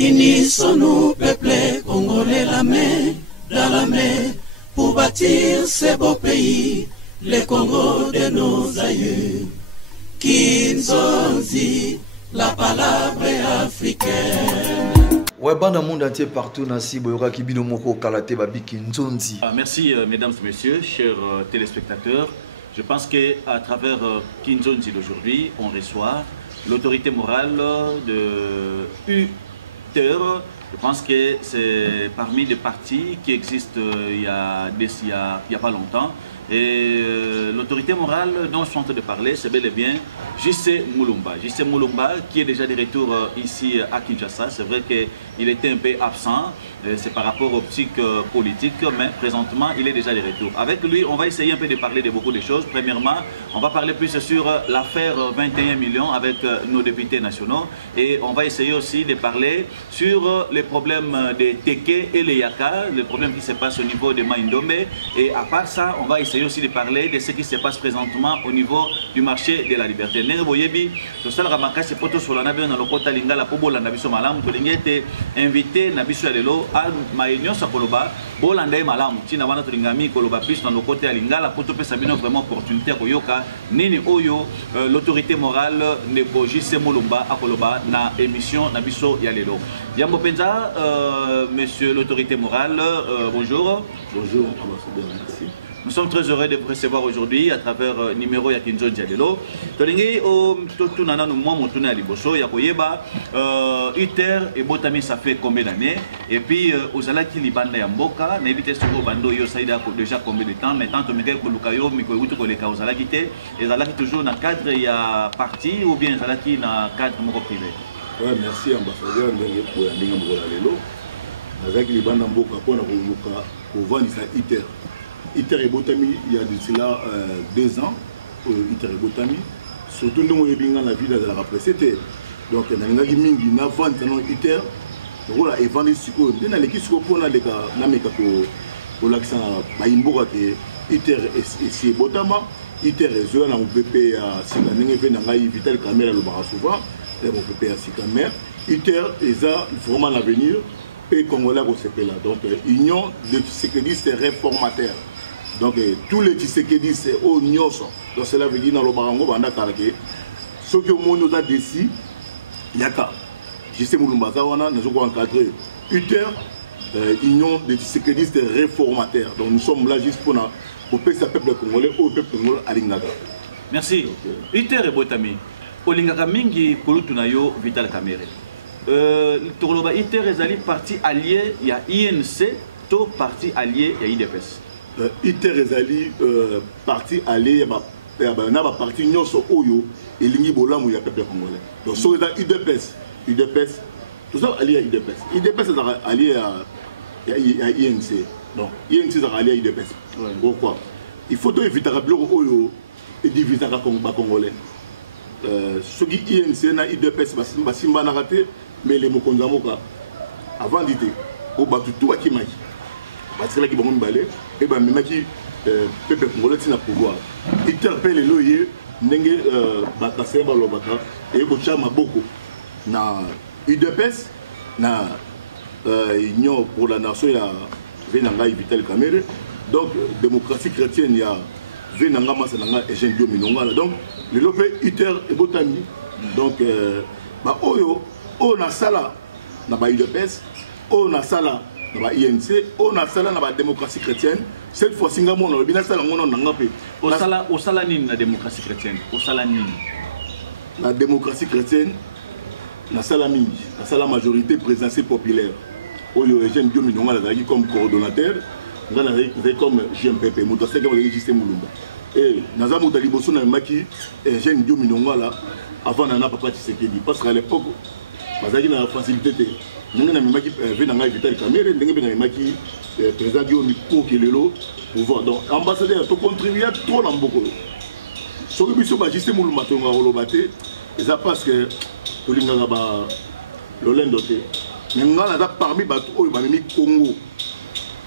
Unissons-nous, peuple congolais, la main dans la main, pour bâtir ce beau pays, le Congo de nos aïeux. Kinzonzi, la palabra africaine. Ouais, dans le monde entier, partout, Nassi, Boyora, Kibino Moko, Kalate, Babi, Kinzonzi. Merci, mesdames et messieurs, chers téléspectateurs. Je pense qu'à travers Kinzonzi d'aujourd'hui, on reçoit l'autorité morale de UTER. Je pense que c'est parmi les partis qui existent il y a pas longtemps. Et l'autorité morale dont je suis en train de parler, c'est bel et bien J.C. Moulumba. J.C. Moulumba qui est déjà de retour ici à Kinshasa. C'est vrai qu'il était un peu absent, c'est par rapport aux optique politique, mais présentement il est déjà de retour. Avec lui, on va essayer un peu de parler de beaucoup de choses. Premièrement, on va parler plus sur l'affaire 21 millions avec nos députés nationaux. Et on va essayer aussi de parler sur les problèmes des Teke et les Yaka, les problèmes qui se passent au niveau de Maïndombe. Et à part ça, on va essayer aussi de parler de ce qui se passe présentement au niveau du marché de la liberté. Nere boyebi, to sala ramaka se poto solana bien dans le kota lingala po bolanda biso malamu to lingete invité na biso ya lelo a mayenyo sa koloba bolanda e malamu tina wana to lingami koloba plus dans le kota lingala po to pesa bino vraiment opportunité ko yoka nini oyo l'autorité morale ne J.C. Moulumba a koloba na émission na biso ya lelo. Yambo penza monsieur l'autorité morale, bonjour. Bonjour, ambassadeur, merci. Nous sommes très heureux de vous recevoir aujourd'hui à travers le numéro ya Kinzonzi Alelo. Tolingi o totunana no mwa motuna ya liboso ya koyeba UTER et botami ça fait combien d'années et puis ozalaki libanda ya mboka na éviter ce bando yo saïda ko déjà combien de temps mais tant to meke ko lukayo miko wutu ko leka ozalaki te ezalaki toujours na cadre ya parti ou bien ezalaki na cadre moko privé. Ouais, merci ambassadeur ndenge pour ya ndenge mbola lelo. Nazaki libanda mboka pona ko luka ko vandisa UTER. ITER et Botami, il y a de cela 2 ans, ITER et Botami, surtout nous avons la ville de la raprécité. Donc, nous avons mingi na vente dans ITER, nous avons vendu ce qu'on a l'équipe pour la pour l'accent Baimboka que ITER et Botama, ITER et Zola dans mon PP à Sikamé, Vital Caméra le bar souvent, mon PP à Sikamé, ITER et ça vraiment l'avenir. Et Congolais au CP là. Donc, union de Tshisekedi réformateur. Donc, tous les Tshisekedi c'est au Nyos. Donc, cela veut dire dans le Barango, Banda Karake. Ce que nous a décidé, Yaka. J.C. Moulumba, nous avons encadré UTER, union de Tshisekedi réformateur. Donc, nous sommes là juste pour payer ce peuple congolais au peuple congolais à Lingaka. Merci. UTER et Botami. Au Lingaka Mingi, Kolutunayo, Vital Kamere. Toloba ITER est parti allié, il y a INC, tout parti allié, il y a IDPS. ITER est parti allié, il y a parti Nyoso Oyo et Lingi Bolam où il y a peuple congolais. Donc, sur IDPS, tout ça allié à IDPS. IDPS est allié à INC. Donc, INC est allié à IDPS. Pourquoi? Il faut éviter à Oyo et diviser les Congolais. Ce qui INC na IDPS, c'est raté. Mais les Mokonzamoka, avant d'être au batu tout à Kimaki, parce que là qui vont me balayer, et ben même qui peuple congolais n'a pouvoir. Interpelle les loyers, n'engage batassé balobaka et kochama beaucoup. Na UDPS, na union pour la nation il y a Venanga Vital Kamere, donc démocratie chrétienne il y a Venanga Masananga et Jean Minonga. Donc le lopé UTER et Botami, donc bah oyo. On a ça là, dans la UDPS, on a ça là, dans la INC, on a ça là dans la démocratie chrétienne. Cette fois-ci, on a bien ça là, on a fait. Au Salanine, la démocratie chrétienne. Au Salanine. La démocratie chrétienne, la Salamine, la majorité présidentielle populaire. Où il y a Eugène Diominonga comme coordonnateur, on a comme GMPP, Moutassé qui a J.C. Moulumba. Et Naza Moutaliboso n'a pas qui Eugène Diominonga là, avant Nana Papa Tshisekedi. Parce qu'à l'époque, parce qu'il y a une facilité. Nous avons vu dans Vital Kamere, nous avons vu président Guillaume Kokelelo pouvoir. Donc, ambassadeur, tu contribues trop dans beaucoup. Ce que nous avons J.C. Moulumba, c'est parce que tout le monde a l'Olende. Mais nous avons parmi les Congo,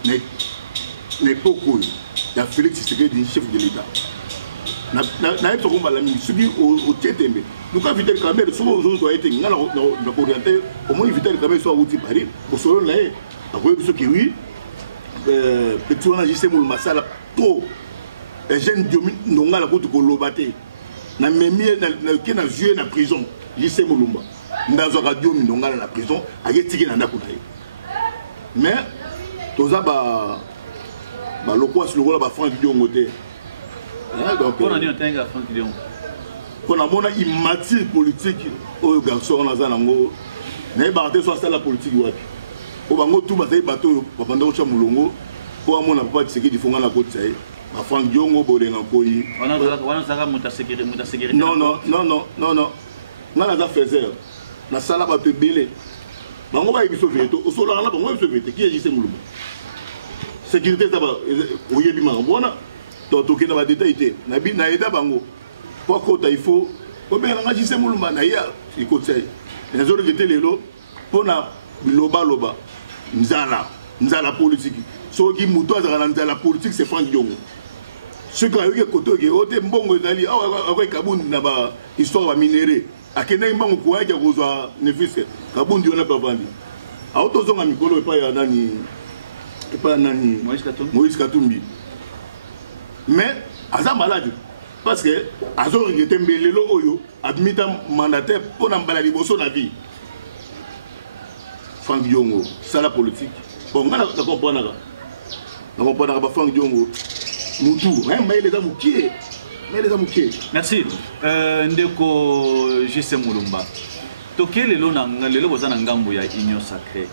mais beaucoup. Il y a Félix Tshisekedi, chef de l'État. na eto komba la mi subi au tietembe donc quand Vital Kamerhe souvent aux autres été ngala na orienté au moins Vital Kamerhe soit outil Paris pour solo là après ce qui oui petit on a juste mon masala trop jeune diomi ndonga la ko lobate na memi na ki na jouer na prison lycée Mulumba ndazo radio ndonga na prison ayetiki na ndako naye mais toza ba loko sur le ba Franck Diongo te donc on a dit un tinga Franck Diongo pour la mona immature politique au garçon na zanango na ba te so la politique wapi o bango tout ba bateau babanda ucha mulongo pour amona papa tseki difonga na côté ça ba Franck Diongo bolenga koyi wana saka muta sécurité non ngala za faiseur na sala ba te belé bango ba biso veto o so la na bango biso veto qui est juste mulumba sécurité ça ba oyebi ma bona to to kina ba détail té na bi na eda bango pourquoi il faut o bien nga juste mulumba na ya iko tsai les autres étaient les lots pour na loba nzala politique so ki muto azala nzala politique c'est Franck Diongo ce que eu koto ke ote mbongo ezali awa kabundi na ba histoire ba minéré akene mbango ko ya kozwa nefise kabundi ona pa vandi auto zonga mikolo epa ya nani Moïse Katumbi mais aza malade parce que azo regretter mbelelo oyo admita mandataire pour na mbala liboso na vie Franck Diongo ça la politique bon ngana na comprendre ba Franck Diongo mutu mais les amukié merci ndeko JC Mulumba toke lelo bozana ngambo ya union sacrée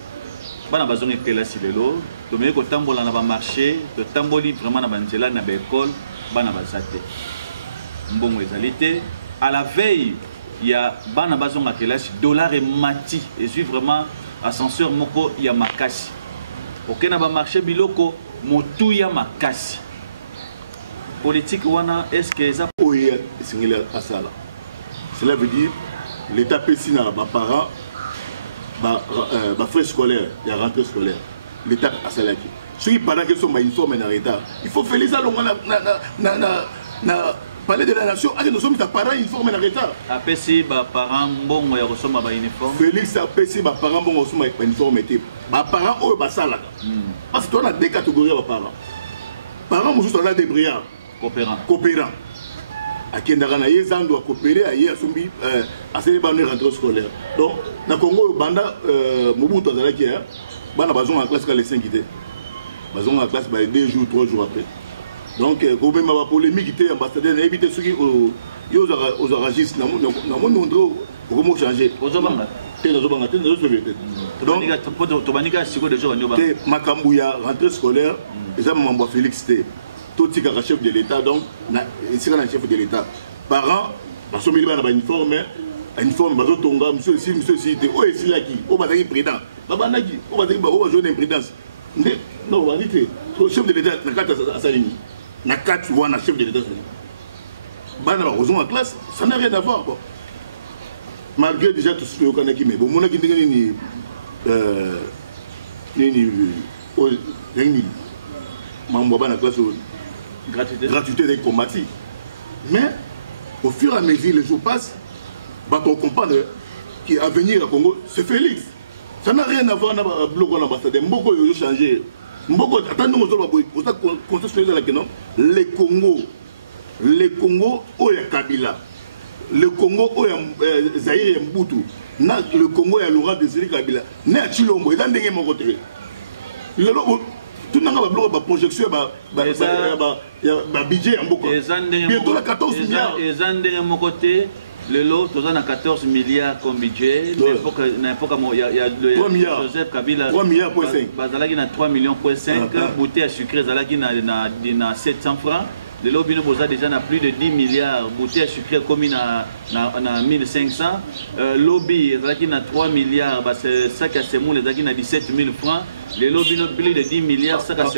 bana bazonga kelasi lelo tomeye ko tambola na ba marché to tamboli vraiment na banzela na ba école bana bazate mbongo ezalité à la veille ya bana bazonga kelasi dollar et mati et suis vraiment ascenseur moko ya makasi okena ba marché biloko motu ya makasi politique wana est-ce que ça oya singela asala cela veut dire l'état pesi na ba parents ba frais scolaires ya rentrée scolaire l'état asala ki ceux qui pendant que sont ba uniforme en retard il faut féliciter na palais de la nation avec nous sommes ta parents uniforme en retard apesi ba parents mbongo ya kosoma ba uniforme Félix apesi ba parents mbongo kosoma ba uniforme était ba parents oyo basala parce que on a deux catégories ba parents mosusu on a des brillants coopérant akendaka na ye zando a coopérer aye asombi asali bana rentrée scolaire donc na Congo banda Mobutu azalaki bana bazonga classe ka les 5 ité bazonga classe ba 2 jours 3 jours après donc ko ma polémique té ambassadeur na éviter ceux qui aux aragistes na monde ndro comment changer ozobanga té nazobanga té nazobete donc to banika siko déjà wanyoba té makambu ya rentrée scolaire eza mambo Félix té tout chef de l'État donc c'est un chef de l'État parents parce que ils ont uniforme bazo tonga monsieur si oh ici là qui oh bazaki président babanaki oh bazaki oh jeune imprédence non on dit que chef de l'État na kata asalini na kati wana chef de l'État bana ba en classe ça n'a rien à voir quoi malgré déjà tout ce que kanaki mais bon monaki ndenge ni mambo bana classe gratuité des combatis. Mais au fur et à mesure les jours passent, on comprend qu'à venir au Congo, c'est Félix. Ça n'a rien à voir avec le bloc en ambassadeur. Mboko a changé. Mboko, attendez-nous, les Congo, où est Kabila. Le Congo, où est Zahir et Mboutou. Le Congo, où est Laurent Désiré Kabila. Né à Chilombo, il y a un côté. Tout le monde a une projection, un budget en beaucoup. Bientôt la 14 milliards. Et de mon côté, le lot, tu as 14 milliards comme budget. N'importe comment, il y a le Joseph Kabila. 3 milliards pour 5. Bazalaki na 3 millions pour 5. Bouteille à sucre, Zalaki na 700 francs. Le lot bino boza déjà na plus de 10 milliards. Bouteille à sucre comme na 1500. Lobby, Zalaki na 3 milliards. Ça qui a semou, les Zalaki na 17 000 francs. Les lobbies ont plus de 10 milliards, ça casse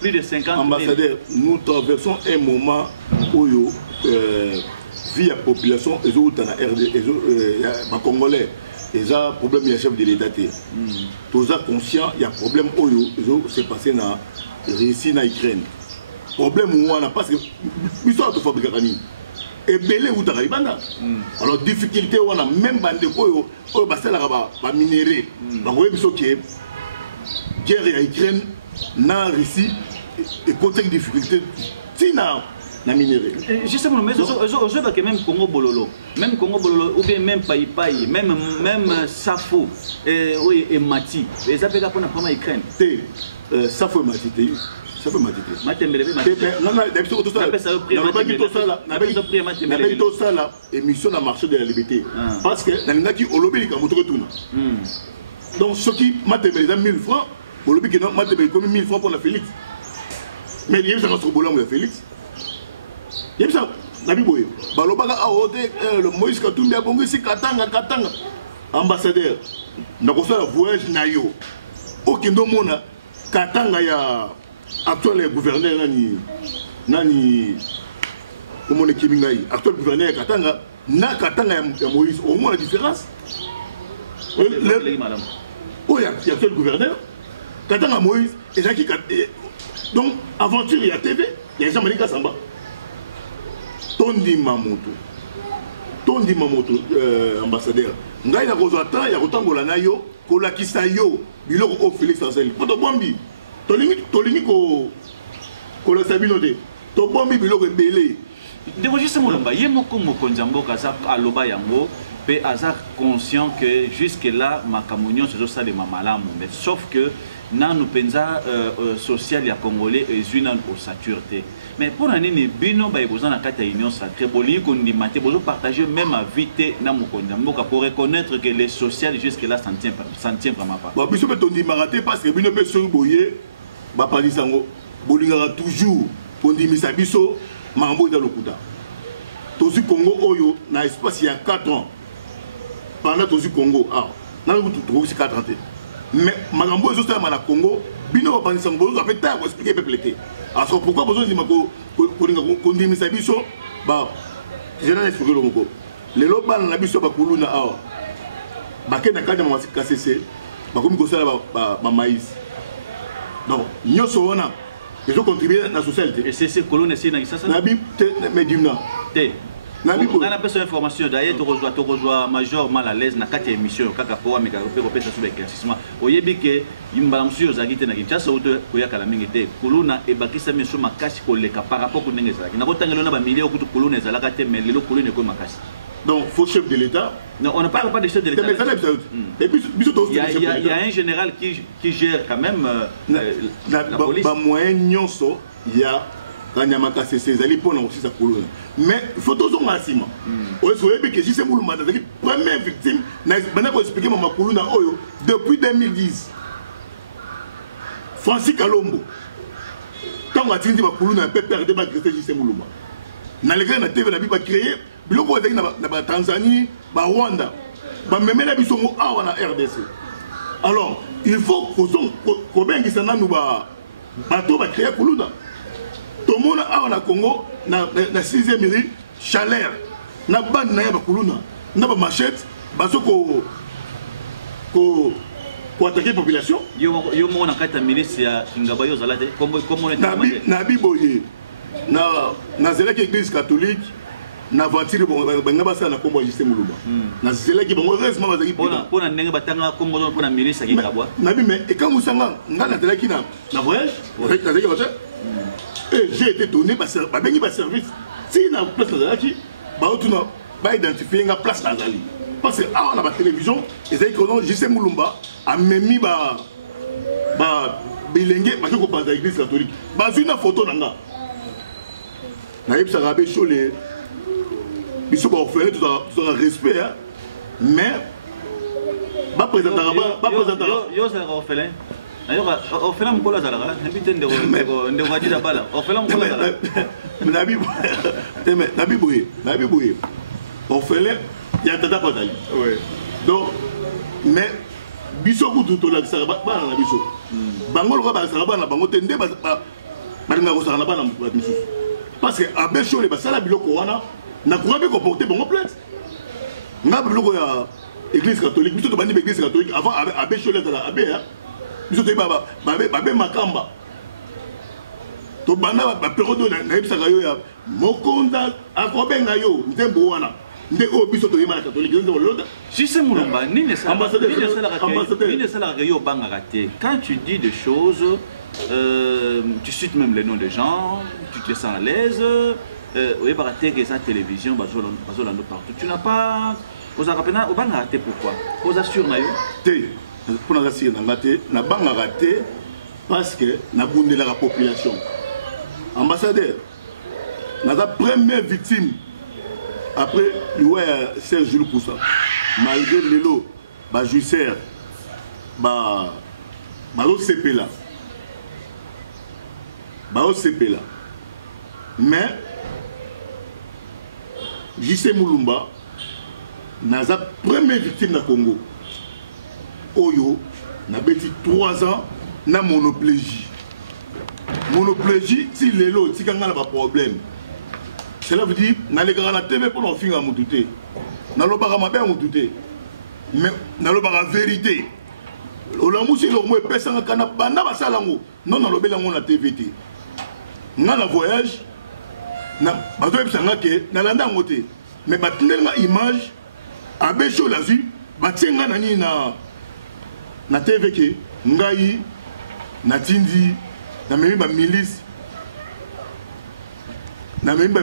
plus de 50 000. Ambassadeur, nous traversons un moment où vie la population, les autres les Congolais, ils ont un problème, il y a chef de l'État. Tous sont conscients, il y a un problème où c'est passé dans Russie, dans l'Ukraine. problème wana parce que biso to fabriquer kani et belé ou tara ibanda alors difficulté wana même bande ko yo basela ba minerai donc oui biso qui guerre ya Ukraine na Russie et contexte difficulté tina na minerai justement mais je que même Congo Bololo ou bien même Pai même Safo et oui et Mati les appels pour na prendre Ukraine Safo et Mati ça fait matiter. Émission dans le marché de la liberté. Parce que dans le qui au lobby il retourne. Donc ce qui m'a demandé 1000 francs, au lobby qui m'a demandé comme 1000 francs pour la Félix. Mais il y a ça notre boulot de Félix. Il y a ça Nabi Boye. Balobaga a ôté le Moïse Katumbi a bongo ici Katanga ambassadeur. N'a pas fait le voyage nayo. Aucun domona Katanga ya actuel gouverneur nani comment est Kimingai actuel gouverneur Katanga na Katanga ya Moïse au moins la différence oh il y a actuel gouverneur Katanga Moïse et Jacques donc aventure il y a TV il y a Jean-Marie Samba Tondi Mamoto ambassadeur ngai na kozwa temps ya kotambola na yo kolakisa yo biloko ko Félix Anseli poto bombi tolingi ko la sabinote to bombi biloko ebele de justement lomba yemoko mokonjambo kaza aloba yango pe azar conscient que jusque là makamunyo c'est ça de mamalamu mais sauf que nanu penza social ya congolais ezuna au saturité mais pour année ne bino ba besoin na kata union sacrée boli ko ndimate bozo partager même à vite na mokonjambo pour reconnaître que les social jusque là s'en tient vraiment pas ba biso pe tondi maraté parce que bino pe sur boyer ba palisango bolingaka toujours ondimisa biso mambo dans le kuta tozi Congo oyo na espace il y a 4 ans pendant tozi Congo na ko aussi 4 ans mais magambo ezo ça na Congo bino ba palisango bozo après ta ko expliquer peuple té alors pourquoi besoin de mako ko ndimisa biso ba je n'ai expliqué le moko les lobal na biso ba kuluna ba kena kanya ma KCC ba komi ko sala ba maïs donc nous sommes ils ont contribué à la société. Et c'est colonnes ici dans ça. Nabi mais dimna. Nabi on a besoin d'informations d'ailleurs tu rejoins major mal à l'aise na 4 émissions kaka po ameka pe ko pesa sur éclaircissement. Oyebi ke imbalansu ozagite na Kinshasa auto koyaka la mingi te. Kolona e bakisa meso makasi koleka par rapport ko ndenge ezalaki. Na kotangelo na ba millions kutu kolona ezalaka te mais lelo kolona ko makasi. Donc, faux chef de l'État. Non, on ne parle pas de chef de l'État. Et puis, il y a un général qui gère quand même la police. Il y a Kanyamaka Cézali pour aussi sa colonne. Mais il faut toujours massivement. On se que si c'est Moulouma, la première victime, je vais expliquer ma colonne depuis 2010. Francis Kalombo. Quand on a dit que ma colonne a perdu ma création, c'est Moulouma. Dans les grands TV, on a créé. Biloko ezali na Tanzanie, ba Rwanda, ba memela biso mo awa na RDC. Alors, il faut ko bengisa nanu ba bato ba créer kuluna. To mona awa na Congo na 6e mairie chaleur. Na bande na ya ba kuluna, na ba machette, baso ko attaquer population. Yo mona kata ministre ya Kingaba yo zalate comme na biboye. Na zela église catholique na voiture banga basa na kombo juste Moulouba na zela ki bango heureusement bazaki pona ndenge batanga kombo zo pona ministre ki kabwa na bi mais et quand musanga ngana zela ki na voyage avec la zela voiture et j'ai été donné ba bengi ba service si na place zela ki ba otuna ba identifier nga place na zali parce que on a ba télévision et zela ko non juste Moulumba a memi ba bilenge ba ko ba église catholique ba une photo nanga na yeb sa rabé cholé biso ba orphelin tout un respect mais ba présenter yo ça orphelin d'ailleurs orphelin mkola zalaka habite ndeko wadi da bala orphelin mkola zalaka nabi boye orphelin ya tata patali ouais donc mais biso kutu to la saraba na biso bango lo ba saraba na bango tende ba nga ko saraba na ba biso parce que abe cholé ba sala biloko wana na courant comporter bon plainte na biloko ya église catholique biso to bandi église catholique avant abe cholé dans la abe biso to ba makamba to bana ba période na ebisaka yo ya mokonda akobenga yo ntembo wana nde obiso to yema catholique nde loda Justin Moulumba nini ça ambassadeur yo banga raté quand tu dis des choses tu cites même les noms des gens tu te sens à l'aise oui bah raté que ça télévision bazolando partout tu n'as pas aux arapena au banga raté pourquoi aux assure na yo té pour na assure na raté na banga raté parce que na bundela la population ambassadeur na la première victime après Serge Jules Poussa malgré l'élo ba juicer ba OCP là mais J.C. Moulumba na la première victime na Congo oyo na beti 3 ans na monoplégie si l'élo tikanga na ba problème. Cela veut dire que dans la TV pour nous faire un douter. Dans le bar, on douter. Mais dans le bar, vérité. Au Lamou, c'est le mot personne qui n'a pas de salango. Non, dans le bel on a TVT. Dans le voyage, dans la langue, mais maintenant, l'image, à Bécho, la vue, batinga na TVT, Ngaï, na Tindi, na même milice. Na même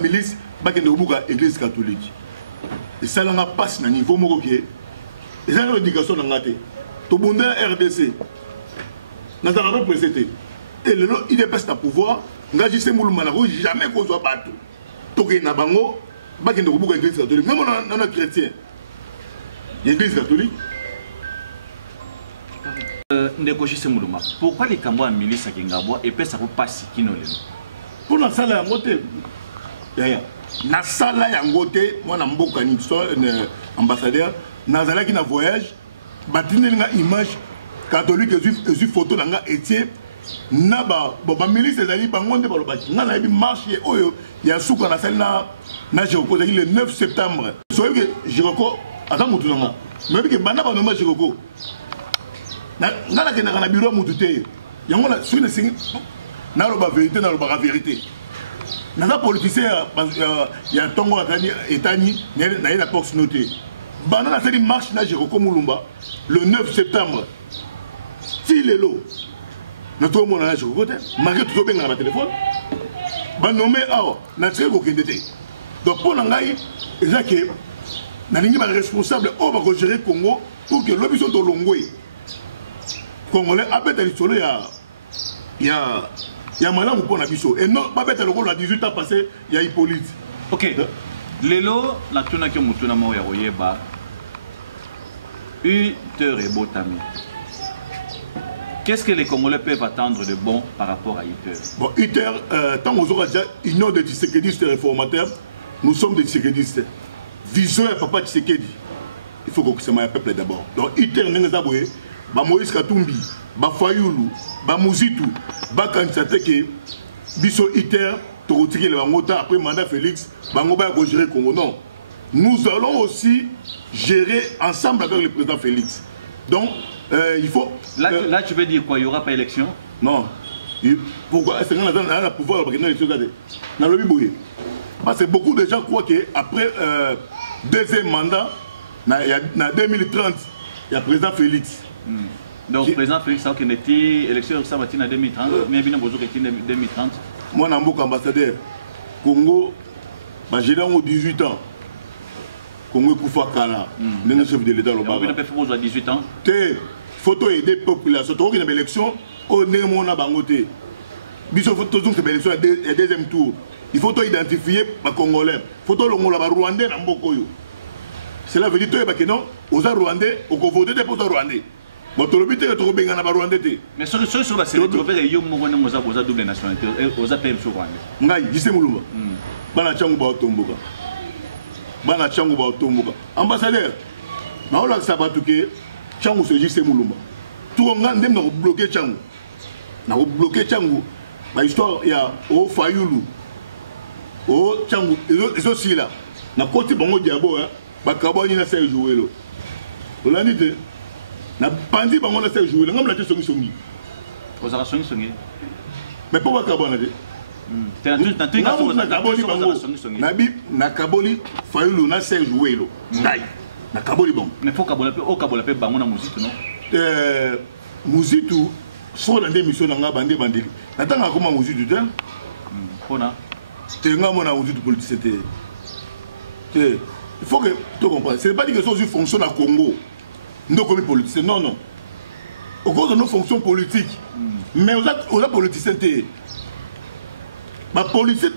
milice qui est l'église catholique. Et ça n'a pas passé à niveau moqué. Et ça a l'éducation dans la tête. Tout le monde RDC. Nous avons représenté. Et le il dépasse le pouvoir. Nous avons jamais qu'on soit battu. Tout le monde a l'église catholique. Même on a chrétien. L'église catholique. Ndeko J.C. Moulumba, pourquoi les Cambouis en milice à Kingabwa et puis ça vous passe qui nous les pour la salle à côté na salle à côté moi na mboka ni ambassadeur nazala qui na voyage batine nga image catholique et photo nga etie na ba milice ezali bango nde balobaki nga na yebi marche oyo ya suka na salle na Jiroko le 9 septembre so que Jiroko ata mutu nga mais que bana ba nomba Jiroko na na bureau mututé yango na sur le signe na lo ba vérité na lo ba vérité na za politicien ya tongo etani na la box noté bana na seli marche na Jiroko Moulumba le 9 septembre si lelo na to mona na Jiroko te malgré tout benga na téléphone ba nommé awa na très kokende te donc pour ngai ezake na lingi ba responsable o ba ko gérer Congo pour que l'obison to longwe Congolais abeta lisolo ya malamu pour biso et non pas beta le 18 ans passé il y a Hippolyte. OK. Lelo la tuna ke mutuna mo ya oyeba. Uteur et Botami. Qu'est-ce que les Congolais peuvent attendre de bon par rapport à Uteur? Bon, Uteur tant aux autres déjà union des Tshisekedi réformateurs, nous sommes des Tshisekedi. Vision à papa Tshisekedi. Il faut que ça m'aille peuple d'abord. Donc Uteur n'engazaboué ba Moïse Katumbi, ba Fayulu, ba Muzitu, ba Kansateke, biso Iter, Torotiki le Bangota après mandat Félix, Bangoba va gérer Congo. Non. Nous allons aussi gérer ensemble avec le président Félix. Donc, il faut... Là, tu veux dire quoi? Il n'y aura pas élection? Non. Pourquoi? Est-ce qu'on a le pouvoir dans l'élection? Parce que beaucoup de gens croient qu'après deuxième mandat, en 2030, il y a le président Félix. Donc, le président Félix, ça a été élection en 2030, mais bien sûr, 2030. Moi, je suis ambassadeur. Congo, j'ai 18 ans. Congo Koufa Kala, le chef de l'État. On a fait 18 ans. Il faut aider la population. Il y a une élection, on est mon bangoté. Il faut une élection à deuxième tour. Il faut identifier les Congolais. Il faut que les Rwandais dans Bokoyo. Cela veut dire que non, aux Rwandais, on va voter pour les Rwandais. Mais sur la série, tu vas faire une double nationalité, aux appels sur Rwanda. Ngai, J.C. Moulumba. Bana changu ba otomboka. Bana changu ba otomboka. Ambassadeur, na ola sabatuke changu se J.C. Moulumba. Tout nga ndem na bloquer changu. Na bloquer changu. Ba histoire ya o Fayulu. O changu ezo sila. Na koti bango diabo ba kaboni na Serge Jouelo. Olandi te na bandi bango na se jouer ngam la te songi ozala songi mais pourquoi kabona de na kaboli Fayulu na se jouer lo ngai na kaboli bon mais faut kabola pe bango na musique non musique so na émission na nga bande bandeli natanga koma musique de pona te nga mona musique politique il faut que tu comprennes. Ce n'est pas dit que ça fonctionne à Congo. Nous comme politiciens. Non, non. Au cause de nos fonctions politiques. Mais on a politiciens. Ma politicien,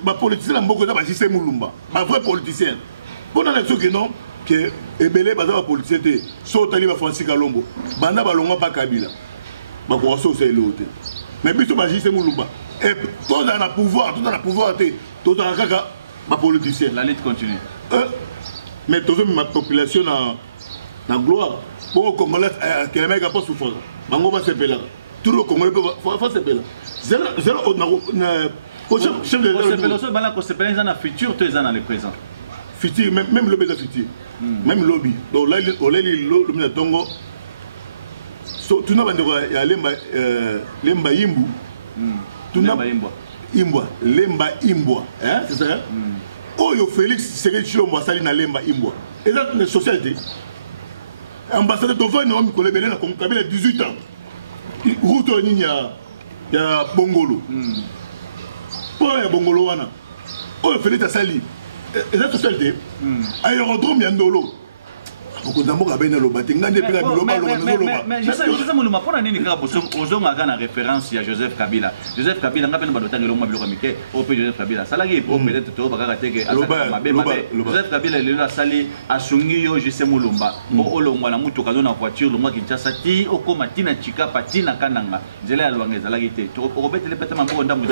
c'est Moulumba. Ma vrai politicien. Pour la que non, que Ebele Baza politicien, sauf Tali va Francis Kalombo. Banda Balonga pas Kabila. Ma croissance c'est l'autre. Mais puis c'est Moulumba. Et tout dans le pouvoir, tout dans la caca, ma politicien. La lutte continue. Mais tout ma population na gloire. Bon, Congolais, qui est pas souffrant. Bango va se péler. Tout le Congolais va se péler. Zéro, chef de l'État. Dans futur, tu es dans le présent. Futur, même lobby de futur. Même lobby. Donc là, il lobby de Tongo. Tout n'a pas de lemba imbu. Imbwa. Lemba imbwa. C'est ça? Oyo Félix Tshisekedi Tshilombo asali na lemba imbwa. Et là, la société. Ambassadeur Tovani Naomi Kolebele na Kabila 18 ans. Route ni ya Bongolo. Pour ya Bongolo wana. Oyo Félix asali. Et la société. Aérodrome ya Ndolo. Mais je sais pas nini kaka ozonga na référence à Joseph Kabila. Joseph Kabila ngapena balotanga longa biloko mike au pe Joseph Kabila. Salaki po peut-être to bakaka teke Joseph Kabila le la sali asungi yo Joseph Mulumba. Bo olongwa na mutu kazo na voiture longa Kinshasa ti okoma tina chika patina kananga. Nzela ya lwangeza laki te. To robete le pete mambo ndambu.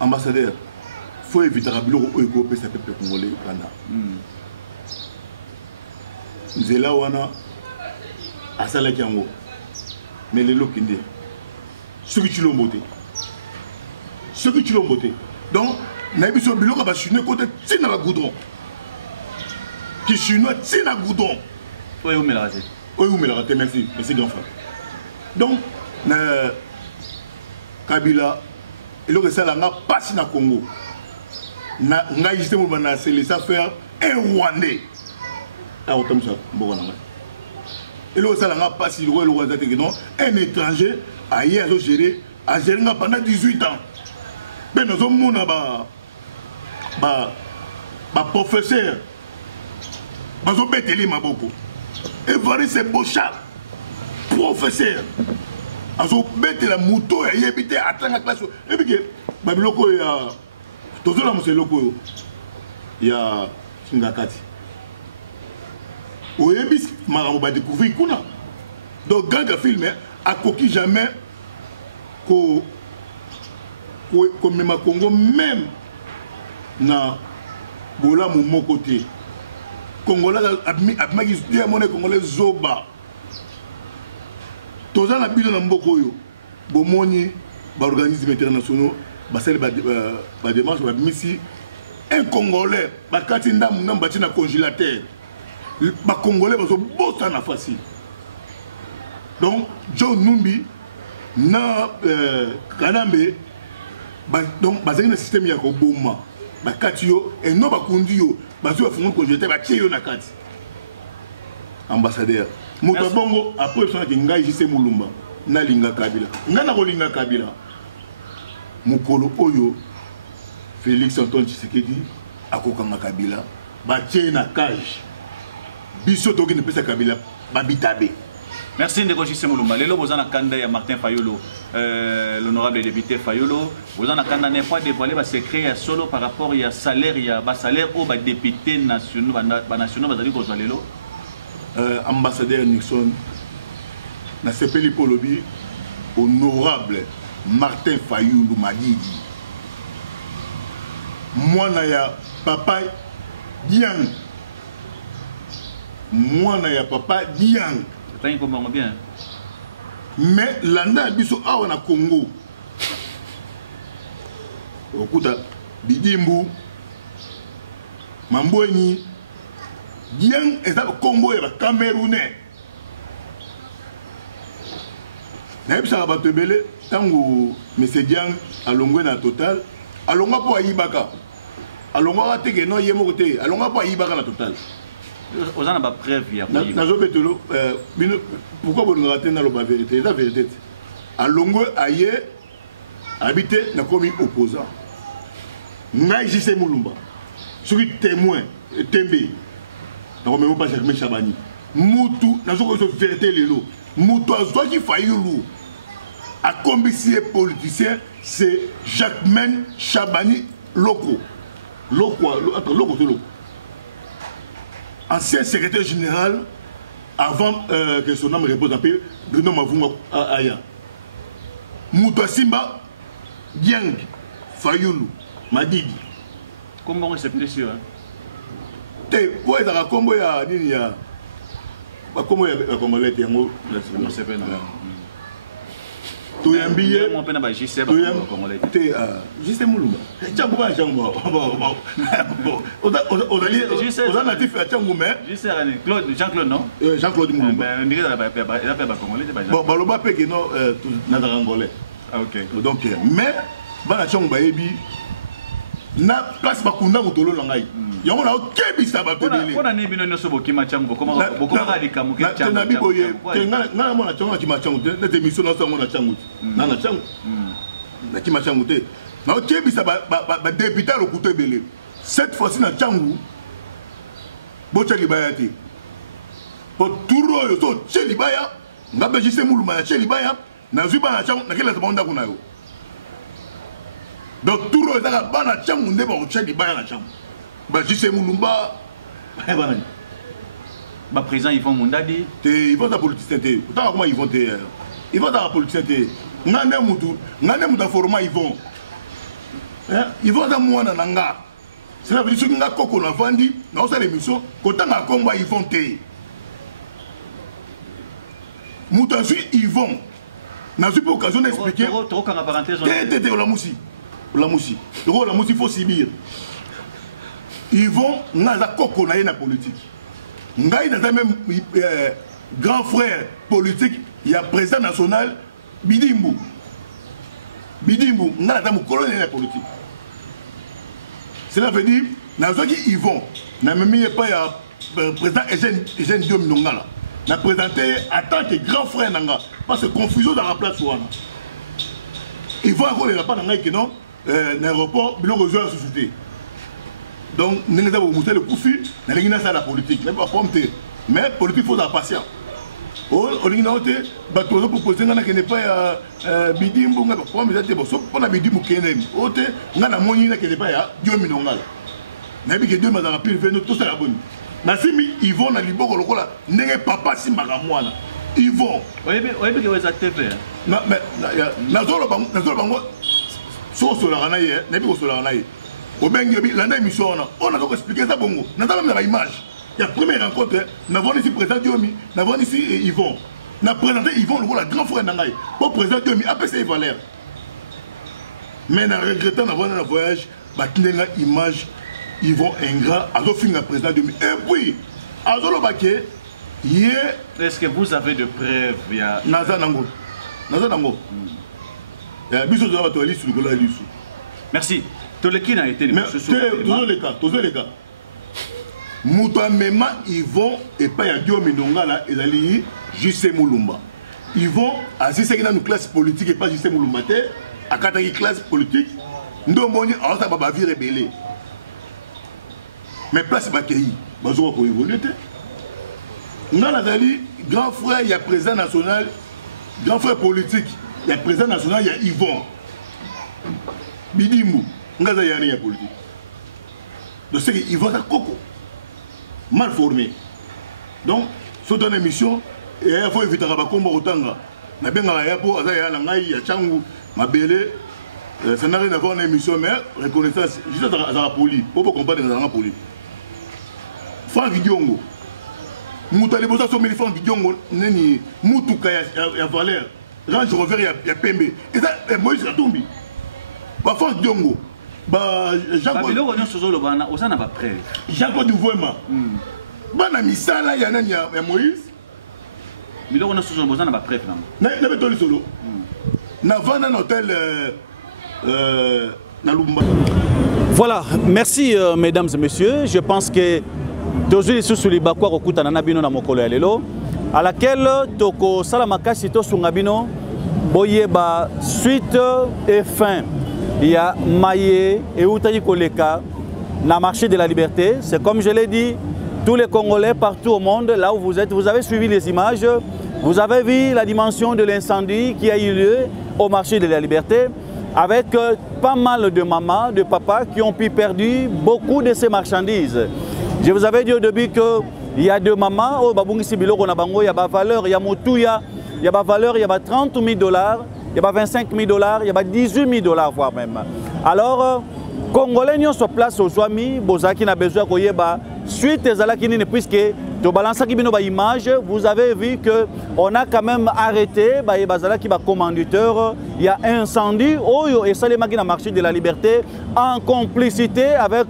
Ambassadeur, faut éviter biloko oyo ko pesa peuple congolais kana. Nzela wana asalaki yango mais lelo kinde soki Tshilombo te donc na biso biloko ba chinois côté tina ba goudron qui chinois tina goudron oyo umela raté merci grand frère donc na Kabila eloko sala nga passe na Congo na nga juste mo na c'est les affaires un Rwandais. Ah, autant ça, bon, et là, ça n'a pas si un étranger a géré pendant 18 ans. Mais nous avons un professeur, nous avons bêté ma beaucoup. Et voilà, c'est beau chat, professeur. Nous avons bêté la moto et habité à la classe. Et puis, il y a Singakati. Oyebis marambo ba découvrir kuna. Donc grand film a coquille jamais ko même Congo même na bola mon côté. Congolais abmaki dia monnaie congolais zoba. Toza na bido na mboko yo. Bomoni ba organismes internationaux ba sel ba démarche ba misi un congolais ba kati ndam na bati na congélateur. Les Congolais sont beaux en facile. Donc, John Numbi, na Kanambe, donc, basé un système ya Koboma, Bakatio, et non Bakundio, basé à fond congélateur, Bakio Nakati. Ambassadeur. Motabongo, après, ça, Ngai Jise Moulumba, Nalinga Kabila. Nana Rolinga Kabila. Mukolo Oyo, Félix Antoine Tshisekedi, Akokanga Kabila, Batie na cage. Merci Ndeko Jise Moulumba. Lelo vous en a kanda ya Martin Fayulu, l'honorable député Fayulu. Vous en a kanda n'est pas dévoilé va secret à solo par rapport à salaire au député nationaux bazali ko zalelo. Ambassadeur Nixon na sepeli polobi honorable Martin Fayulu Madidi. Moi na ya papa Diang. Moi, je n'ai pas Diang. C'est bien. Mais l'anda biso awa na Congo. Okuta Bidimbu Mamboni Diang est un Congo et un Camerounais. nayebisaka bato ebele ntango monsieur Diang alongwe na Total alongwa mpo ayibaka alongwaka te ke no ye moko te alongwa mpo ayibaka na Total ozana ba preuve ya koyiba nazobetelo bino pourquoi bolingaka te naloba vérité eza vérité te alongwe aye habité nakomi opposant ngai JC Mulumba soki témoin tembe nakomema pas Germain Chabani mutu nazokozo vérité lelo mutu azwaki Fayulu akombisi politicien c'est Jacquemain Chabani Loko ancien secrétaire général avant que son nom repose en paix Bruno Mavunga Aya mutu Simba Diang Fayulu Madidi comment c'est plus sûr te po ezaka kombo ya nini ya bakombo ya Congolais yango c'est pas non toyambiye moi pena ba JC ba Congolais te JC Mulumba tsango ba tsango oza natif ya tsango mais JC Jean-Claude non Jean-Claude Mulumba on dirait la ba Congolais ba bon baloba pe que non na Congolais OK donc mais bana tsango ba yebi na place bakunda mutolo na ngai yango na okebisa bato dele pona ne bino nyoso bokima changu bokoma alika muke changu na biboye nga mona changu kima changu te na émission na sango na changu na changu na kima changu te na okebisa ba député lo kuto ebele cette fois-ci na changu bocha libaya te po turo yo so chelibaya ngabe JC Mulumba ya chelibaya na zuba na changu na kila tabonda kuna yo. Donc tout le monde a bana changu ne ba ochedi ba na changu ba JC Mulumba ba président Yvon Mundadi te Yvon da politicien te pourtant comment Yvon te Yvon da politicien te ngane mutu format Yvon Yvon da mwana nanga c'est la vie que nga koko na vandi na osa l'émission kotanga komba Yvon te mutu azu Yvon na zu pour occasion d'expliquer trop quand la parenthèse te la moussi la moussi il faut subir ils vont naza koko na na politique ngai na même grand frère politique il y a président national Bidimbu nga na mukolo na politique cela veut dire nazo ki ils vont na même pas ya président Eugène Diom Nongala na présenté en tant que grand frère nanga parce que confusion dans la place wana ils vont encore les pas nanga que non l'aéroport biloko zo société donc nous avons monté le coufi na lingina ça la politique mais pas pomper mais politique faut la patience au lingina oté ba to proposer ngana que n'est pas bidimbu nga pas mais c'est bon so pona bidimbu kene oté ngana moni na que n'est pas ya Diomi Nongala na bi que deux madame pile venu tout ça la bonne na simi ils vont na liboko lokola ndenge papa simbaka mwana ils vont oyebi que vous êtes TV na mais na zolo bango so sola na ye na bi ko sola na ye au bengi bi la émission on a donc expliqué ça bongo na dans la image il y a première rencontre na vont ici président Diomi na vont ici Yvon na présenté Yvon le la grand frère nangai pour président Diomi APC Valère mais na regrettant na na voyage ba tinga image Yvon ingrat azo finga président Diomi et puis azo lo baké ye est-ce que vous avez de preuves ya naza nango biso zo ba to lisu ko la lisu merci. Tous les qui n'a été tous les cas. Mouta Mema, ils vont et pas à Diomi Nongala et Ali JC Mulumba. Ils vont à si c'est dans une classe politique et pas JC Mulumba à Kataki classe politique. Nous moni à ça baba vie rebelle. Mais place Bakei, bazo ko évoluer. Nala Dali grand frère, il y a président national, grand frère politique, il y a président national, il y a Yvon Bidimbu. Ngaza yani ya politique. Donc c'est qu'ils vont à coco. Mal formé. Donc, sur ton émission, il faut éviter à Bakombo Otanga. Na benga ya po azaya na ngai ya changu mabele ça n'a rien à voir une émission mais reconnaissance juste à la poli. Pour comprendre dans la poli. Franck Diongo. Muta les bossa sommes les Franck Diongo neni mutuka ya Valère. Range Rover ya Pembe. Et ça Moïse Katumbi. Ba Franck Diongo. Jean-Claude Voema. Bana misala ya nani ya Moïse. Miloko na sozo bozana ba preuve na beto li solo na vana na hôtel na Lumumbashi. Voilà, merci mesdames et messieurs. Je pense que toujours sous les bakwa okuta na bino na mokolo ya lelo à laquelle toko sala makasi to sunga bino boyeba suite et fin. Il y a Maye et Outayi Koleka na marché de la liberté. C'est comme je l'ai dit, tous les Congolais partout au monde, là où vous êtes, vous avez suivi les images, vous avez vu la dimension de l'incendie qui a eu lieu au marché de la liberté, avec pas mal de mamans, de papas qui ont pu perdre beaucoup de ces marchandises. Je vous avais dit au début qu'il y a deux mamans, il y a ma valeur, il y a Motouya, il y a ma valeur, il y a 30 000 $, il y a 25 000 $, il y a 18 000 $, voire même. Alors, Congolais n'y sont place aux amis, Bozaki n'a besoin de suite à la kinine, puisque de balancer qui image, vous avez vu que on a quand même arrêté qui va commanditaire. Il y a un incendie et ça les maquines à marché de la liberté en complicité avec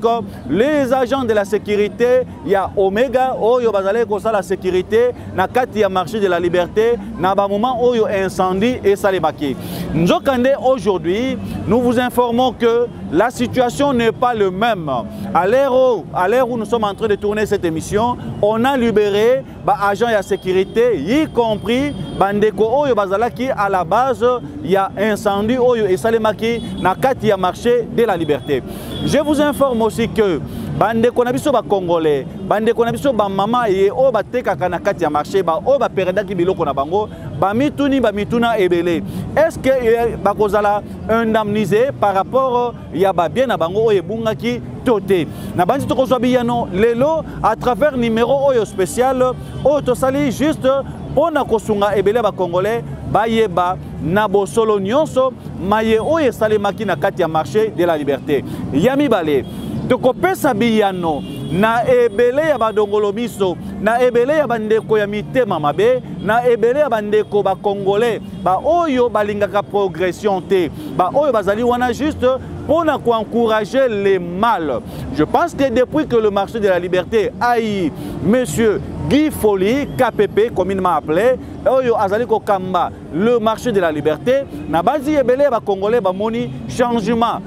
les agents de la sécurité. Il y a Omega Oyo bazale ko ça la sécurité na kati ya marché de la liberté na ba moment Oyo incendie et ça les maquines. Nzokande aujourd'hui, nous vous informons que la situation n'est pas le même. À l'heure où nous sommes en train de tourner cette émission, on a libéré agents de sécurité, y compris Bandeko Oyo Bazalaki à la base, il y a incendie Oyo et Salemaki na kati ya marché de la liberté. Je vous informe aussi que Bandeko Nabiso ba Congolais, Bandeko Nabiso ba mama et o ba tekaka na kati ya marché ba o ba pereda ki biloko na bango, ba mituni ba mituna ebele. Est-ce que ba kozala indemnisé par rapport ya ba bien na bango o ebunga ki toté. Na bandi to kozwa biyano lelo à travers numéro oyo spécial o to sali juste pona kosunga ebele ba Congolais ba yeba na bosolo nyonso maye oyo salemaki na kati ya marché de la liberté. Yami bale tokopesa biyano na ebele ya badongolo miso na ebele ya bandeko ya mitema mabe na ebele ya bandeko ba Congolais ba oyo balingaka progression te ba oyo bazali wana juste pour encourager les mal. Je pense que depuis que le marché de la liberté a eu monsieur Guy Foli, KPP, communément appelé, Oyo Azaliko Kamba, le marché de la liberté, Nabazi Ebele ba Congolais ba moni changement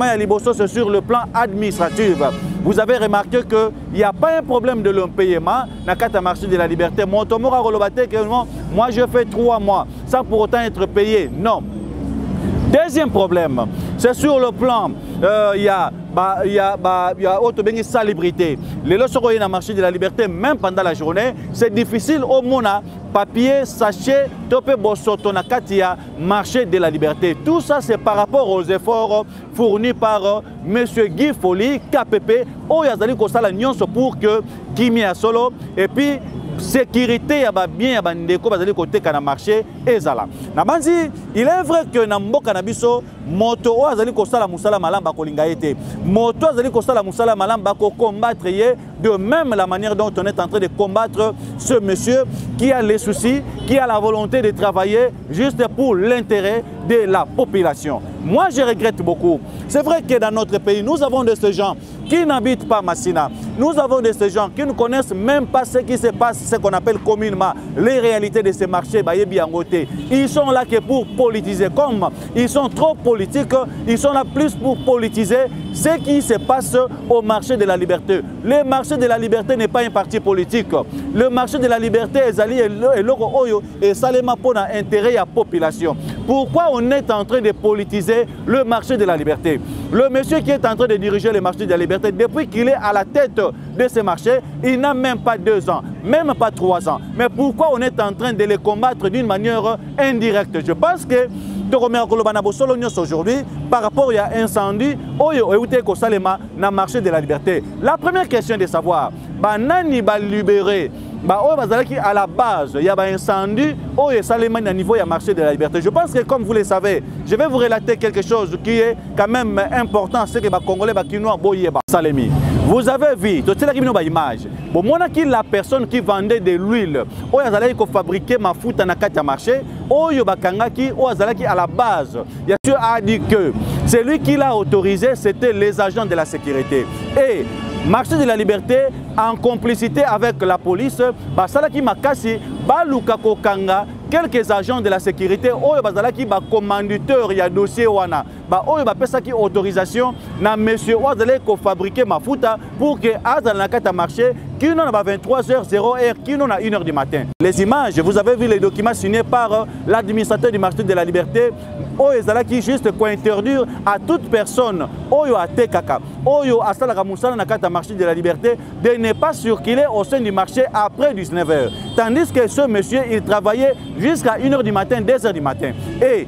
à Liboso sur le plan administratif. Vous avez remarqué qu'il n'y a pas un problème de l'impayement dans le marché de la liberté. Mon tomora relobate que moi je fais 3 mois sans pour autant être payé. Non. Deuxième problème, c'est sur le plan, il y a autre salubrité. Les lois sont dans le marché de la liberté, même pendant la journée, c'est difficile au mona, papier, sachet, topé bosoto na katia, marché de la liberté. Tout ça, c'est par rapport aux efforts fournis par M. Guy Foli, KPP, Oyazali Kosala Nyonso pour que Kimi a solo, et puis sécurité ya ba bien ya bandeko bazali côté kana marché ezala na banzi. Il est vrai que na mboka na biso moto o azali ko sala musala malamba ko linga ete moto azali ko sala musala malamba ko combattre de même la manière dont on est en train de combattre ce monsieur qui a les soucis, qui a la volonté de travailler juste pour l'intérêt de la population. Moi je regrette beaucoup. C'est vrai que dans notre pays nous avons de ces gens qui n'habitent pas Massina. Nous avons de ces gens qui ne connaissent même pas ce qui se passe, ce qu'on appelle communément les réalités de ces marchés. Ils sont là que pour politiser. Comme ils sont trop politiques, ils sont là plus pour politiser ce qui se passe au marché de la liberté. Le marché de la liberté n'est pas un parti politique. Le marché de la liberté est allié et saléma pour l'intérêt de la population. Pourquoi on est en train de politiser le marché de la liberté? Le monsieur qui est en train de diriger le marché de la liberté, depuis qu'il est à la tête de ce marché, il n'a même pas 2 ans, même pas 3 ans. Mais pourquoi on est en train de les combattre d'une manière indirecte? Je pense que aujourd'hui, par rapport à incendie, dans le marché de la liberté. La première question est de savoir, banani va libérer à la base, il y a un incendie au niveau du marché de la liberté. Je pense que comme vous le savez, je vais vous relater quelque chose qui est quand même important, c'est que les Congolais Salemi. Vous avez vu, image. La personne qui vendait de l'huile, qui fabriquait ma foute dans le marché, à la base, a dit que celui qui l'a autorisé, c'était les agents de la sécurité. Et marché de la liberté en complicité avec la police basalaki makasi baluka kokanga quelques agents de la sécurité oyo bazalaki ba commanditaire ya dossier wana ba oyo bapesaki autorisation na monsieur Ouazale ko fabriquer mafuta pour que azala na kata marché qui non à 23h00 qui non à 1h du matin. Les images, vous avez vu les documents signés par l'administrateur du marché de la liberté oyo ezalaki juste ko interdire à toute personne oyo atekaka oyo asalaka musala na kata marché de la liberté de ne pas circuler au sein du marché après 19h. Tandis que ce monsieur il travaillait jusqu'à 1h du matin, 2h du matin. Et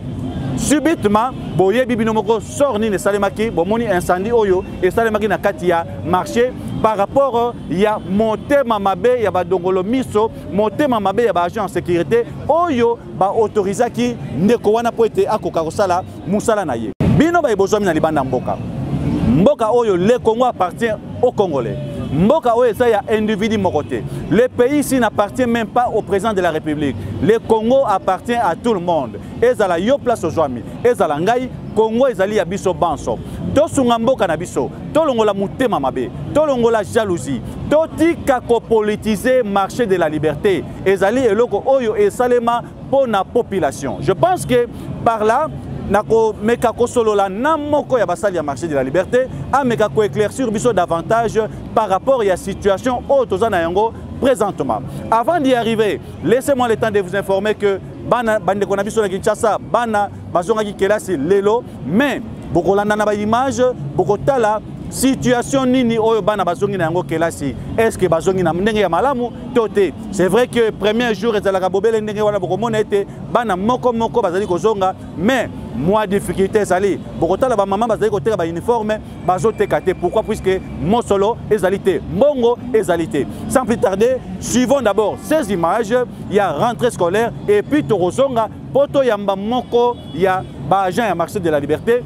subitement, boye bibinomoko sort ni salemaki, bomoni incendie oyo et salemaki na katia marché par rapport ya motema mabe ya ba dongolo miso, motema mabe ya ba agent en sécurité oyo ba autorisaki ndeko wana po ete akoka kosala musala na ye. Bino ba ibozwami na libanda mboka. Mboka oyo le Congo appartient aux Congolais. Mboka oyo ça ya individu mokote. Le pays ici n'appartient même pas au président de la République. Le Congo appartient à tout le monde. Ezala yo place ozwami. Ezala ngai Congo ezali ya biso banso. To sunga mboka na biso. To longola mutema mabe. To longola jalousie. To tika ko politiser marché de la liberté. Ezali eloko oyo esalema pour la population. Je pense que par là nako meka ko solola namoko ya basali ya marché de la liberté a meka ko éclaircir biso davantage par rapport à la situation au tozana yango présentement. Avant d'y arriver, laissez-moi le temps de vous informer que bana bande ko na biso na Kinshasa bana bazonga ki kelasi lelo mais bokolanda na ba image bokotala situation nini oyo bana bazongi na yango kelasi est-ce que bazongi na ndenge ya malamu tote. C'est vrai que premier jour ezalaka bobele ndenge wana bokomona ete bana moko bazali kozonga mais moi difficulté ezali bokotala ba maman bazali koteka ba uniforme bazoteka te. Pourquoi? Puisque mosolo ezalité mbongo ezalité. Sans plus tarder, suivons d'abord ces images, il y a rentrée scolaire et puis torozonga poto yamba moko ya ba agent ya marché de la liberté.